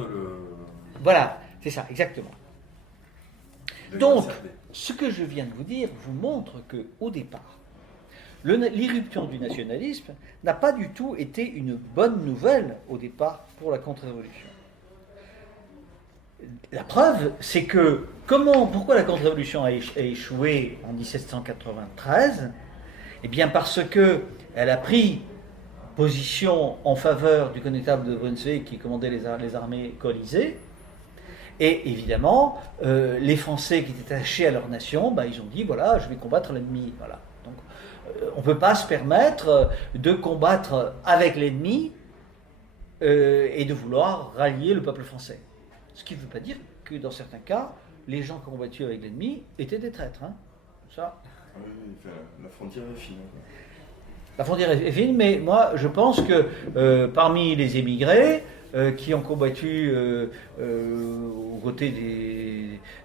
Voilà, c'est ça, exactement. Donc, ce que je viens de vous dire vous montre qu'au départ, l'irruption du nationalisme n'a pas du tout été une bonne nouvelle au départ pour la contre-révolution. La preuve, c'est que pourquoi la contre-révolution a échoué en 1793? Eh bien parce qu'elle a pris position en faveur du connétable de Brunswick qui commandait les armées coalisées. Et évidemment, les Français qui étaient attachés à leur nation, ils ont dit, voilà, je vais combattre l'ennemi. Voilà. Donc, on ne peut pas se permettre de combattre avec l'ennemi et de vouloir rallier le peuple français. Ce qui ne veut pas dire que dans certains cas, les gens qui ont combattu avec l'ennemi étaient des traîtres. Hein. Ça. Oui, la frontière est fine. La frontière est fine, mais moi, je pense que parmi les émigrés, qui ont combattu aux côtés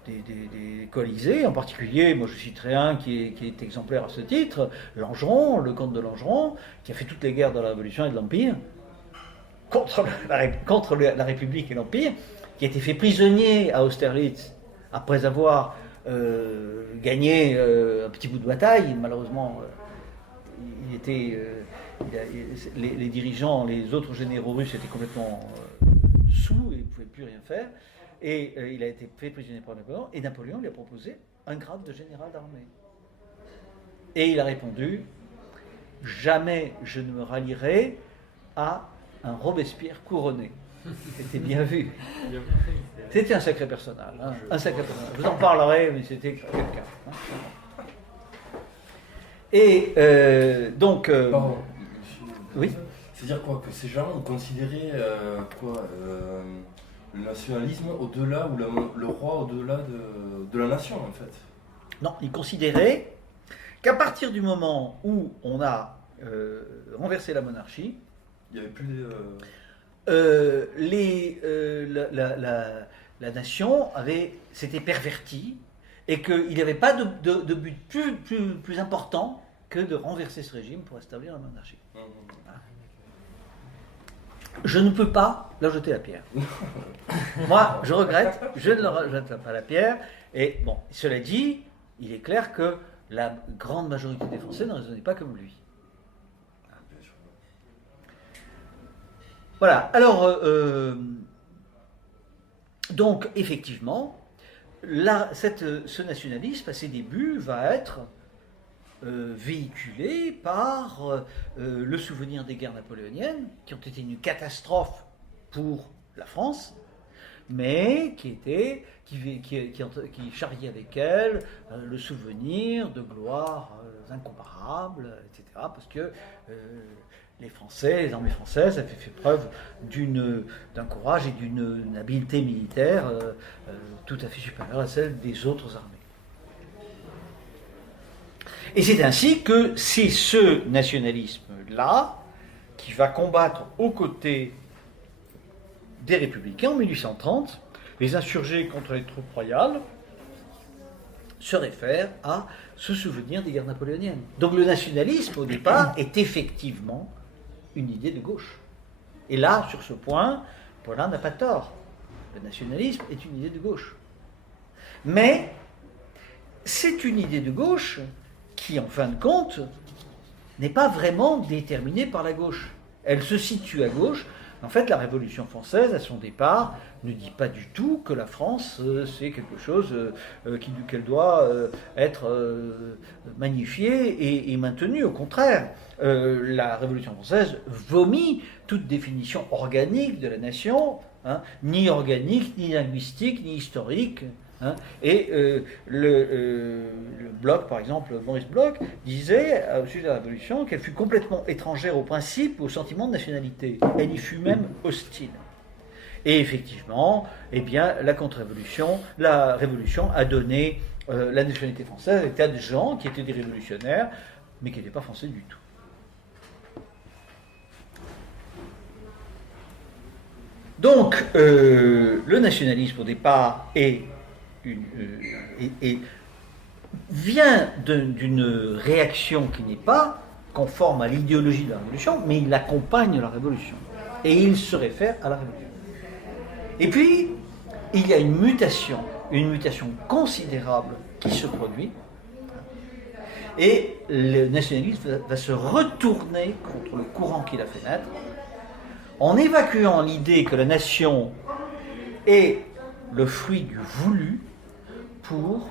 des coalisés, en particulier, moi je citerai un qui est exemplaire à ce titre, Langeron, le comte de Langeron, qui a fait toutes les guerres de la Révolution et de l'Empire, contre la République et l'Empire, qui a été fait prisonnier à Austerlitz après avoir gagné un petit bout de bataille. Malheureusement, les dirigeants, les autres généraux russes étaient complètement sous et ne pouvaient plus rien faire. Et il a été fait prisonnier par Napoléon, et Napoléon lui a proposé un grade de général d'armée. Et il a répondu: jamais je ne me rallierai à un Robespierre couronné. C'était bien vu. C'était un sacré personnage. Hein, un sacré personnage. Je vous en parlerai, mais c'était quelqu'un. Hein. Et donc... Pardon, oui. C'est-à-dire quoi? Que ces gens, ils considéraient le nationalisme au-delà, ou le roi au-delà de la nation, en fait? Non, ils considéraient qu'à partir du moment où on a renversé la monarchie, il n'y avait plus la nation s'était pervertie et qu'il n'y avait pas de but plus important que de renverser ce régime pour établir la monarchie. Je ne peux pas leur jeter la pierre. Moi, je regrette, je ne leur jette pas la pierre, et bon, cela dit, il est clair que la grande majorité des Français ne raisonnaient pas comme lui. Voilà, alors, donc, effectivement, ce nationalisme, à ses débuts, va être véhiculé par le souvenir des guerres napoléoniennes, qui ont été une catastrophe pour la France, mais qui charriait avec elles le souvenir de gloires incomparables, etc., parce que les Français, les armées françaises avaient fait preuve d'un courage et d'une habileté militaire tout à fait supérieure à celle des autres armées. Et c'est ainsi que c'est ce nationalisme-là qui va combattre aux côtés des républicains en 1830. Les insurgés contre les troupes royales se réfèrent à ce souvenir des guerres napoléoniennes. Donc le nationalisme, au départ, est effectivement une idée de gauche. Et là, sur ce point, Paulin n'a pas tort. Le nationalisme est une idée de gauche. Mais c'est une idée de gauche qui, en fin de compte, n'est pas vraiment déterminée par la gauche. Elle se situe à gauche. En fait, la Révolution française, à son départ, ne dit pas du tout que la France, c'est quelque chose qu'elle doit être magnifiée et maintenue. Au contraire, la Révolution française vomit toute définition organique de la nation, ni organique, ni linguistique, ni historique. Et le Bloch, par exemple, Maurice Bloch, disait au sujet de la Révolution qu'elle fut complètement étrangère au principe, au sentiment de nationalité. Elle y fut même hostile. Et effectivement, eh bien, la contre-révolution, la Révolution a donné la nationalité française à des tas de gens qui étaient des révolutionnaires, mais qui n'étaient pas français du tout. Donc, le nationalisme, au départ, vient d'une réaction qui n'est pas conforme à l'idéologie de la Révolution, mais il accompagne la Révolution. Et il se réfère à la Révolution. Et puis, il y a une mutation considérable qui se produit. Et le nationalisme va se retourner contre le courant qui l'a fait naître, en évacuant l'idée que la nation est le fruit du voulu, pour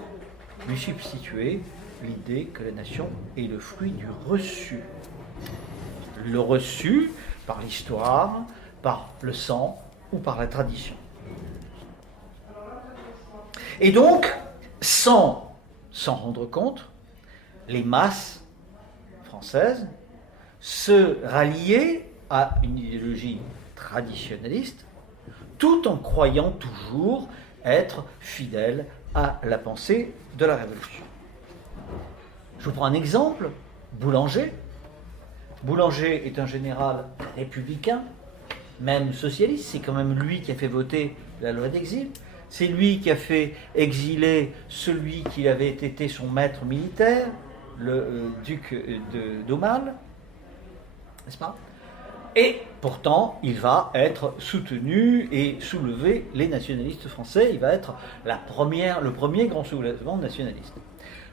lui substituer l'idée que la nation est le fruit du reçu. Le reçu par l'histoire, par le sang ou par la tradition. Et donc, sans s'en rendre compte, les masses françaises se ralliaient à une idéologie traditionnaliste, tout en croyant toujours être fidèles à la pensée de la Révolution. Je vous prends un exemple, Boulanger. Boulanger est un général républicain, même socialiste, c'est quand même lui qui a fait voter la loi d'exil, c'est lui qui a fait exiler celui qui avait été son maître militaire, le duc d'Aumale, n'est-ce pas ? Et pourtant, il va être soutenu et soulever les nationalistes français. Il va être le premier grand soulèvement nationaliste.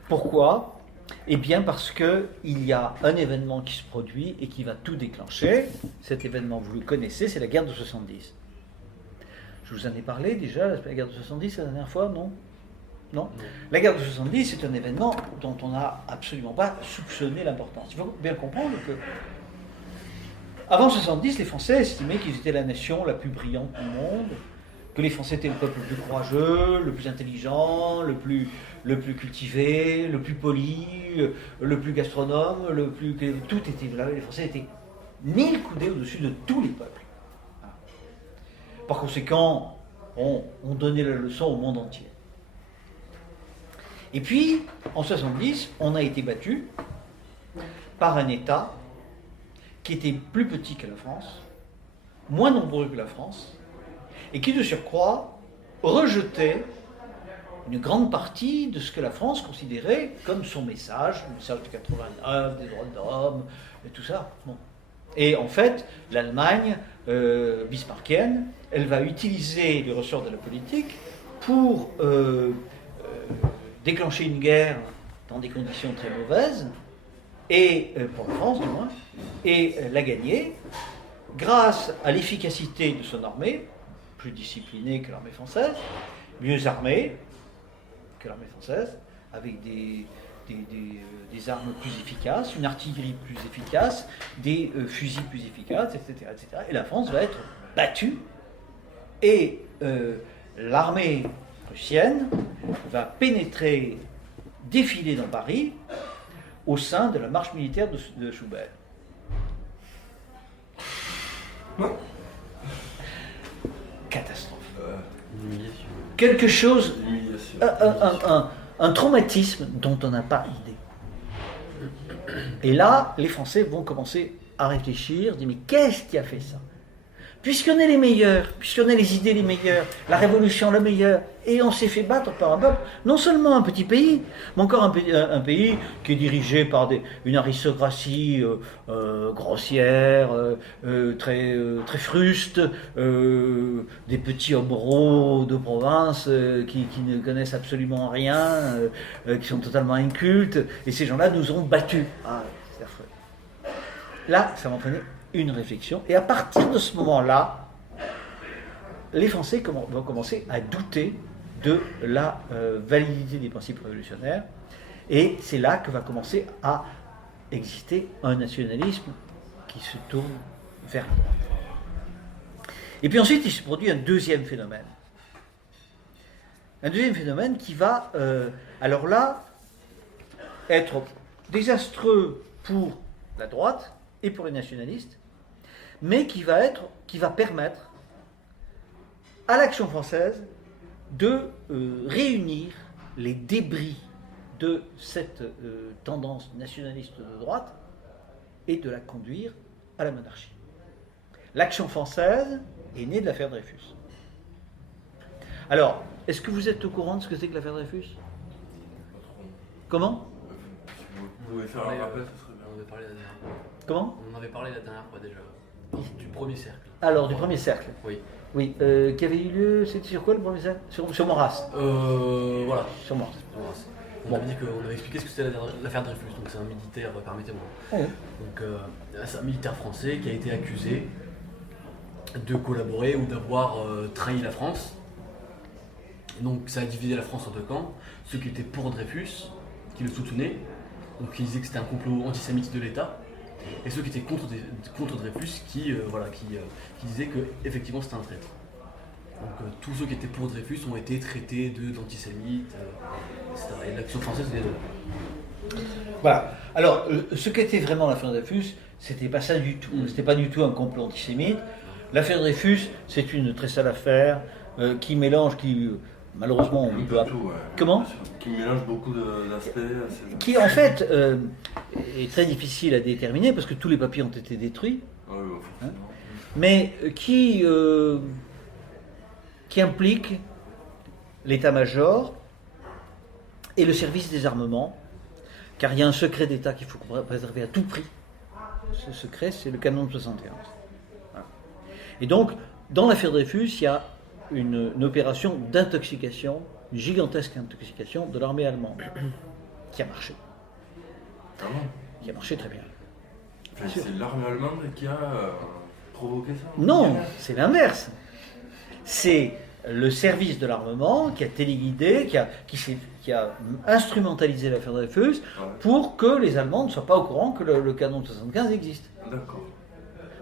Pourquoi ? Eh bien parce qu'il y a un événement qui se produit et qui va tout déclencher. Cet événement, vous le connaissez, c'est la guerre de 70. Je vous en ai parlé déjà, la guerre de 70 la dernière fois, non ? Non. La guerre de 70, c'est un événement dont on n'a absolument pas soupçonné l'importance. Il faut bien comprendre que avant 70, les Français estimaient qu'ils étaient la nation la plus brillante du monde, que les Français étaient le peuple le plus courageux, le plus intelligent, le plus cultivé, le plus poli, le plus gastronome, tout était là. Les Français étaient 1000 coudées au-dessus de tous les peuples. Par conséquent, on donnait la leçon au monde entier. Et puis, en 70, on a été battu par un État qui était plus petit que la France, moins nombreux que la France, et qui de surcroît rejetait une grande partie de ce que la France considérait comme son message, le message de 89, des droits de l'homme, et tout ça. Bon. Et en fait, l'Allemagne bismarckienne, elle va utiliser les ressorts de la politique pour déclencher une guerre dans des conditions très mauvaises, et pour la France du moins, et la gagner grâce à l'efficacité de son armée, plus disciplinée que l'armée française, mieux armée que l'armée française, avec des armes plus efficaces, une artillerie plus efficace, des fusils plus efficaces, etc., etc. Et la France va être battue, et l'armée prussienne va pénétrer, défiler dans Paris, au sein de la marche militaire de Schubert. Catastrophe. Quelque chose, un traumatisme dont on n'a pas idée. Et là, les Français vont commencer à réfléchir, dire mais qu'est-ce qui a fait ça? Puisqu'on est les meilleurs, puisqu'on a les idées les meilleures, la révolution la meilleure, et on s'est fait battre par un peuple, non seulement un petit pays, mais encore un pays qui est dirigé par une aristocratie grossière, très fruste, des petits hobereaux de province qui ne connaissent absolument rien, qui sont totalement incultes, et ces gens-là nous ont battus. Ah, c'est affreux. Là, ça m'entraînait une réflexion, et à partir de ce moment-là, les Français vont commencer à douter de la validité des principes révolutionnaires, et c'est là que va commencer à exister un nationalisme qui se tourne vers la droite. Et puis ensuite, il se produit un deuxième phénomène. Un deuxième phénomène qui va, alors là, être désastreux pour la droite et pour les nationalistes, mais qui va permettre à l'Action française de réunir les débris de cette tendance nationaliste de droite et de la conduire à la monarchie. L'Action française est née de l'affaire Dreyfus. Alors, est-ce que vous êtes au courant de ce que c'est que l'affaire Dreyfus? Comment? Vous pouvez faire un rappel, ça serait bien. On avait parlé la dernière fois. Comment? On en avait parlé la dernière fois déjà. Du premier cercle. Alors, du premier cercle. Oui. Oui, qui avait eu lieu, c'était sur quoi le premier cercle? Sur Maurras. Voilà. Sur Maurras. On avait dit qu'on avait expliqué ce que c'était l'affaire Dreyfus. Donc c'est un militaire, permettez-moi. Oui. Donc c'est un militaire français qui a été accusé de collaborer ou d'avoir trahi la France. Donc ça a divisé la France en deux camps. Ceux qui étaient pour Dreyfus, qui le soutenaient, donc qui disaient que c'était un complot antisémite de l'État, et ceux qui étaient contre Dreyfus, qui disaient que effectivement c'était un traître. Donc tous ceux qui étaient pour Dreyfus ont été traités d'antisémites, etc. Et l'Action française est de... Voilà. Alors, ce qu'était vraiment l'affaire Dreyfus, c'était pas ça du tout. C'était pas du tout un complot antisémite. L'affaire Dreyfus, c'est une très sale affaire qui mélange, malheureusement, on peut... Tout, ouais. Comment? Qui mélange beaucoup d'aspects. Qui, en fait, est très difficile à déterminer parce que tous les papiers ont été détruits. Ouais, forcément. Mais qui implique l'état-major et le service des armements, car il y a un secret d'État qu'il faut préserver à tout prix. Ce secret, c'est le canon de 71. Voilà. Et donc, dans l'affaire Dreyfus, il y a une opération d'intoxication, une gigantesque intoxication de l'armée allemande, qui a marché. Vraiment? Qui a marché très bien. Enfin, c'est l'armée allemande qui a provoqué ça? Non, c'est l'inverse. C'est le service de l'armement qui a téléguidé, qui a instrumentalisé l'affaire Dreyfus pour que les Allemands ne soient pas au courant que le canon de 75 existe. D'accord.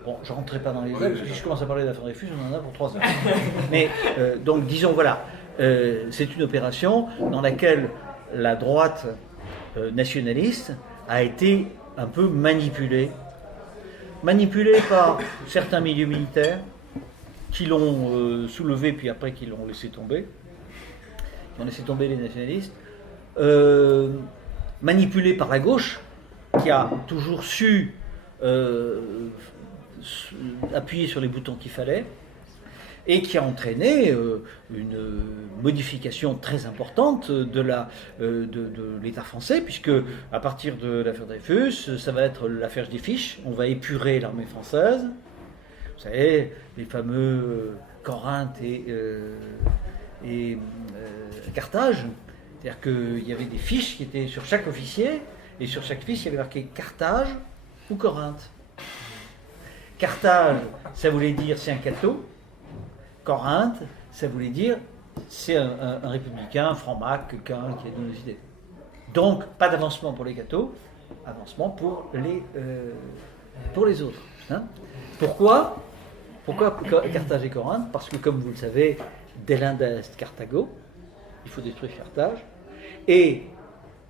Bon, je ne rentrerai pas dans les détails, parce que si je commence à parler de l'affaire Dreyfus, on en a pour 3 heures. Mais, donc, disons, voilà, c'est une opération dans laquelle la droite nationaliste a été un peu manipulée par certains milieux militaires, qui l'ont soulevé, puis après qui l'ont laissé tomber, qui ont laissé tomber les nationalistes, manipulé par la gauche, qui a toujours su appuyer sur les boutons qu'il fallait, et qui a entraîné une modification très importante de l'État français, puisque à partir de l'affaire Dreyfus, ça va être l'affaire des fiches, on va épurer l'armée française, vous savez, les fameux Corinthe et Carthage, c'est-à-dire qu'il y avait des fiches qui étaient sur chaque officier, et sur chaque fiche il y avait marqué Carthage ou Corinthe. Carthage, ça voulait dire c'est un catho. Corinthe, ça voulait dire c'est un républicain, un franc-mac, quelqu'un qui a de nos idées. Donc, pas d'avancement pour les cathos, avancement pour les autres. Hein. Pourquoi Carthage et Corinthe? Parce que, comme vous le savez, delenda est Carthago, il faut détruire Carthage, et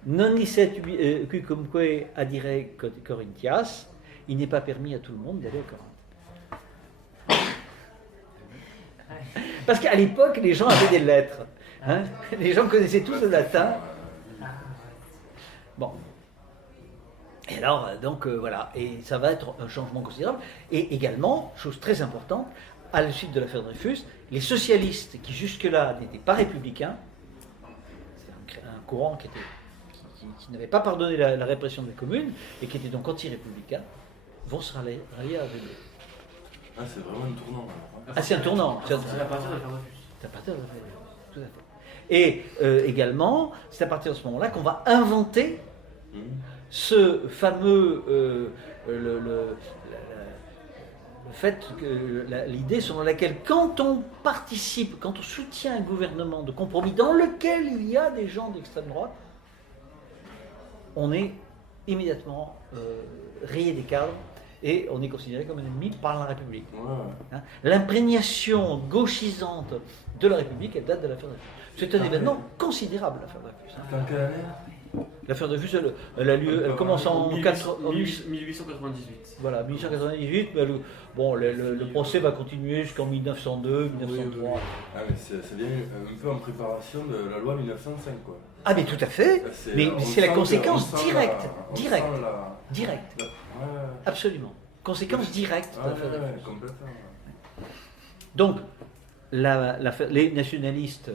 non licet quicumque adire Corinthias, il n'est pas permis à tout le monde d'aller à Corinthe. Parce qu'à l'époque, les gens avaient des lettres. Hein. Les gens connaissaient tous le latin. Bon. Et alors, donc voilà. Et ça va être un changement considérable. Et également, chose très importante, à la suite de l'affaire Dreyfus, les socialistes qui jusque-là n'étaient pas républicains, c'est un courant qui n'avait pas pardonné la répression des communes et qui était donc anti-républicain, vont se rallier à Vélo. Ah, c'est vraiment un tournant. Ah, c'est un tournant. C'est à partir de l'affaire Dreyfus. C'est à partir de l'affaire Dreyfus, tout à fait. Et également, c'est à partir de ce moment-là qu'on va inventer ce fameux le fait que l'idée selon laquelle quand on participe, quand on soutient un gouvernement de compromis dans lequel il y a des gens d'extrême droite, on est immédiatement rayé des cadres et on est considéré comme un ennemi par la République. Ouais. Hein. L'imprégnation gauchisante de la République, elle date de l'affaire Dreyfus. C'est un événement considérable, l'affaire Dreyfus. Hein. Dans quelle année? L'affaire Dreyfus, elle a lieu, elle commence en 1898. Voilà, 1898. Mais le procès va continuer jusqu'en 1902, 1903. Ah, mais ça vient un peu en préparation de la loi 1905, quoi. Ah, mais tout à fait. Mais c'est la conséquence directe. Ouais. Absolument. Conséquence directe de l'affaire Dreyfus. Ouais, complètement. Donc, les nationalistes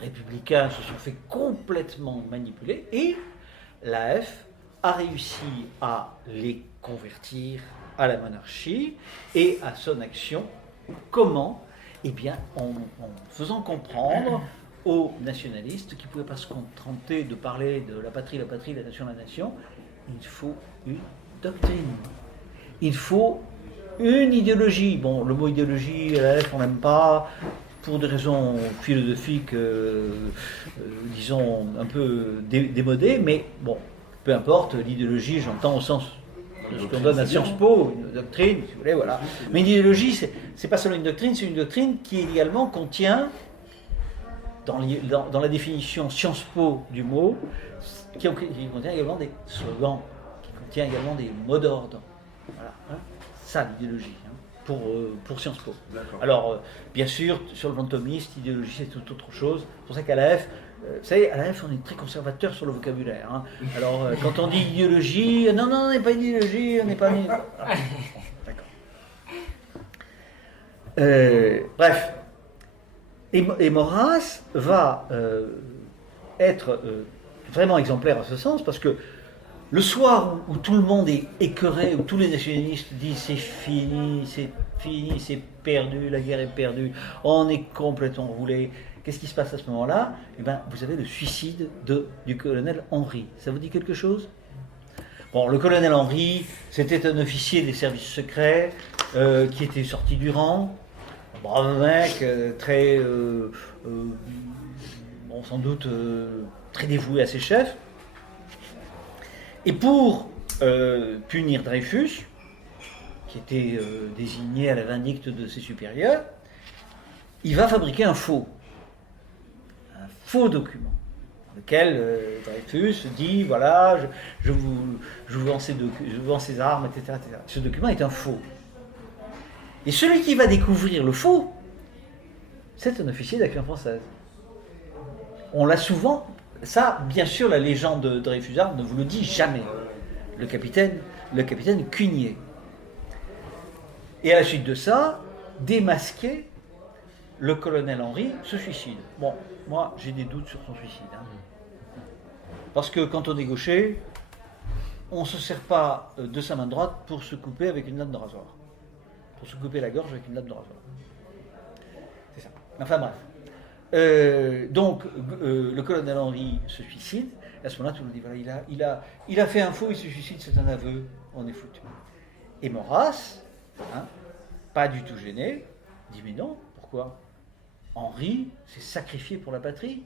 républicains se sont fait complètement manipuler et l'AF a réussi à les convertir à la monarchie et à son action. Comment? Eh bien, en faisant comprendre aux nationalistes qui ne pouvaient pas se contenter de parler de la patrie, la nation, il faut une doctrine. Il faut une idéologie. Bon, le mot idéologie, l'AF, on n'aime pas. Pour des raisons philosophiques, disons, un peu démodées, mais bon, peu importe, l'idéologie, j'entends au sens de ce qu'on donne à Sciences Po, une doctrine, si vous voulez, voilà. Mais une idéologie, c'est pas seulement une doctrine, c'est une doctrine qui également contient, dans la définition Sciences Po du mot, qui contient également des slogans, qui contient également des mots d'ordre. Voilà, hein, ça l'idéologie. Pour Sciences Po. D'accord. Alors, bien sûr, sur le plan thomiste, idéologie, c'est tout autre chose. C'est pour ça qu'à l'AF, vous savez, à l'AF, on est très conservateur sur le vocabulaire. Hein. Alors, quand on dit idéologie, non, on n'est pas une idéologie, on n'est pas une... Ah, d'accord. Bref. Et Maurras va être vraiment exemplaire à ce sens, parce que le soir où tout le monde est écœuré, où tous les nationalistes disent c'est fini, c'est perdu, la guerre est perdue, on est complètement roulé, qu'est-ce qui se passe à ce moment-là? Eh bien, vous avez le suicide du colonel Henry. Ça vous dit quelque chose? Bon, le colonel Henry, c'était un officier des services secrets qui était sorti du rang, un brave mec, très, sans doute très dévoué à ses chefs. Et pour punir Dreyfus, qui était désigné à la vindicte de ses supérieurs, il va fabriquer un faux document, dans lequel Dreyfus dit, voilà, je vous vends ces armes, etc., etc. Ce document est un faux. Et celui qui va découvrir le faux, c'est un officier d'action française. On l'a souvent... Ça, bien sûr, la légende de Dreyfusard ne vous le dit jamais. Le capitaine Cugnier. Et à la suite de ça, démasqué le colonel Henry se suicide. Bon, moi j'ai des doutes sur son suicide. Hein. Parce que quand on est gaucher, on ne se sert pas de sa main droite pour se couper avec une lame de rasoir. Pour se couper la gorge avec une lame de rasoir. C'est ça. Enfin bref. Donc le colonel Henry se suicide. À ce moment-là, tout le monde dit voilà, il a fait un faux, il se suicide, c'est un aveu, on est foutu. Et Maurras, hein, pas du tout gêné, dit mais non, pourquoi ? Henri s'est sacrifié pour la patrie.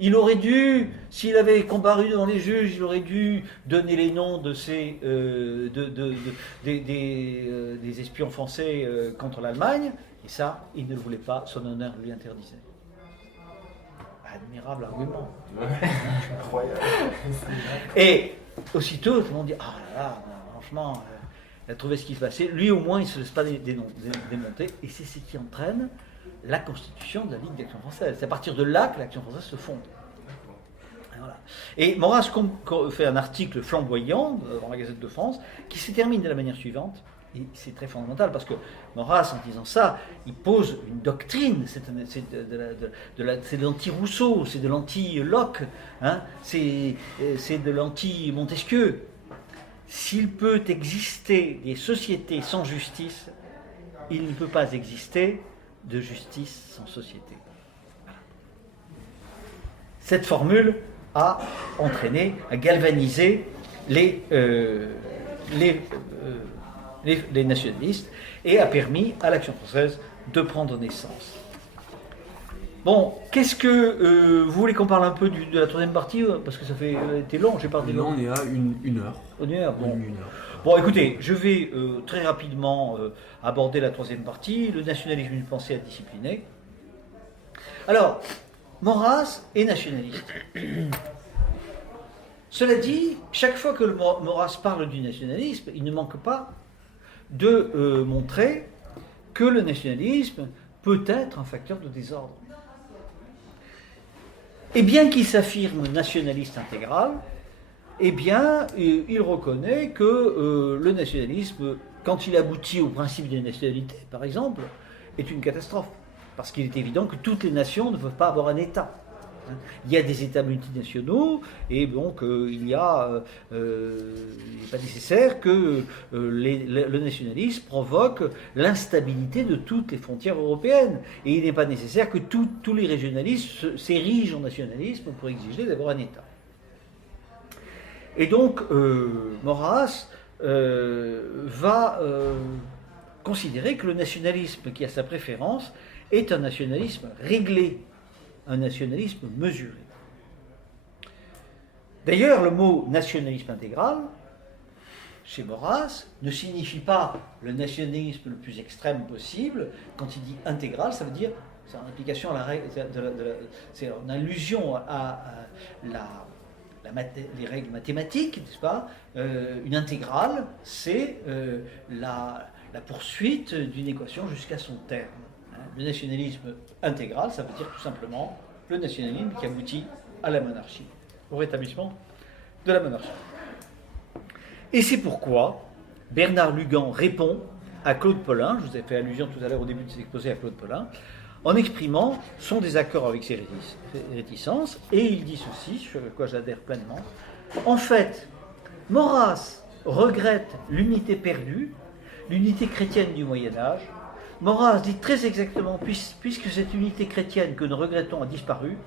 Il aurait dû, s'il avait comparu devant les juges, il aurait dû donner les noms de ces, des espions français contre l'Allemagne, et ça, il ne le voulait pas, son honneur lui interdisait. Admirable argument. Incroyable. Et aussitôt, tout le monde dit ah là là, franchement, il a trouvé ce qui se passait. Lui, au moins, il ne se laisse pas démonter, et c'est ce qui entraîne la constitution de la Ligue d'Action Française. C'est à partir de là que l'Action Française se fonde. Et, voilà. Et Maurras fait un article flamboyant dans la Gazette de France qui se termine de la manière suivante, et c'est très fondamental parce que Maurras, en disant ça, il pose une doctrine, c'est de l'anti-Rousseau, c'est de l'anti-Locke, hein, c'est de l'anti-Montesquieu. S'il peut exister des sociétés sans justice, il ne peut pas exister de justice sans société. Voilà. Cette formule a entraîné, a galvanisé les nationalistes et a permis à l'Action française de prendre naissance. Bon, qu'est-ce que vous voulez qu'on parle un peu de la troisième partie parce que ça fait été long, j'ai parlé Là, on est à une heure. Une heure, bon. Une heure. Bon, écoutez, je vais très rapidement aborder la troisième partie, le nationalisme, une pensée à discipliner. Alors, Maurras est nationaliste. Cela dit, chaque fois que Maurras parle du nationalisme, il ne manque pas de montrer que le nationalisme peut être un facteur de désordre. Et bien qu'il s'affirme nationaliste intégral, eh bien, il reconnaît que le nationalisme, quand il aboutit au principe de nationalité, par exemple, est une catastrophe. Parce qu'il est évident que toutes les nations ne peuvent pas avoir un État. Il y a des États multinationaux, et donc il n'est pas nécessaire que le nationalisme provoque l'instabilité de toutes les frontières européennes. Et il n'est pas nécessaire que tous les régionalistes s'érigent en nationalisme pour exiger d'avoir un État. Et donc, Maurras va considérer que le nationalisme qui a sa préférence est un nationalisme réglé, un nationalisme mesuré. D'ailleurs, le mot nationalisme intégral, chez Maurras, ne signifie pas le nationalisme le plus extrême possible. Quand il dit intégral, ça veut dire, c'est en application à la règle, c'est en allusion à les règles mathématiques, n'est-ce pas ? Une intégrale, c'est la poursuite d'une équation jusqu'à son terme. Le nationalisme intégral, ça veut dire tout simplement le nationalisme qui aboutit à la monarchie, au rétablissement de la monarchie. Et c'est pourquoi Bernard Lugan répond à Claude Pollin, je vous ai fait allusion tout à l'heure au début de cet exposé à Claude Pollin, en exprimant son désaccord avec ses réticences, et il dit ceci, sur quoi j'adhère pleinement. En fait, Maurras regrette l'unité perdue, l'unité chrétienne du Moyen-Âge. Maurras dit très exactement, puisque cette unité chrétienne que nous regrettons a disparu,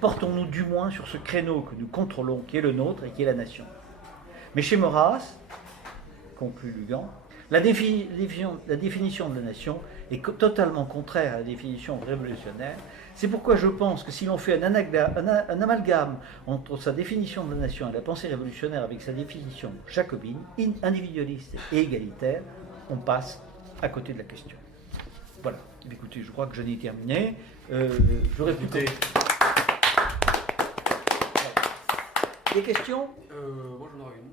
portons-nous du moins sur ce créneau que nous contrôlons, qui est le nôtre et qui est la nation. Mais chez Maurras, conclut Lugan, la définition de la nation est totalement contraire à la définition révolutionnaire. C'est pourquoi je pense que si l'on fait un amalgame entre sa définition de la nation et la pensée révolutionnaire avec sa définition jacobine, individualiste et égalitaire, on passe à côté de la question. Voilà. Écoutez, je crois que j'en ai terminé. J'aurais pu... Des questions ? Moi j'en aurais une.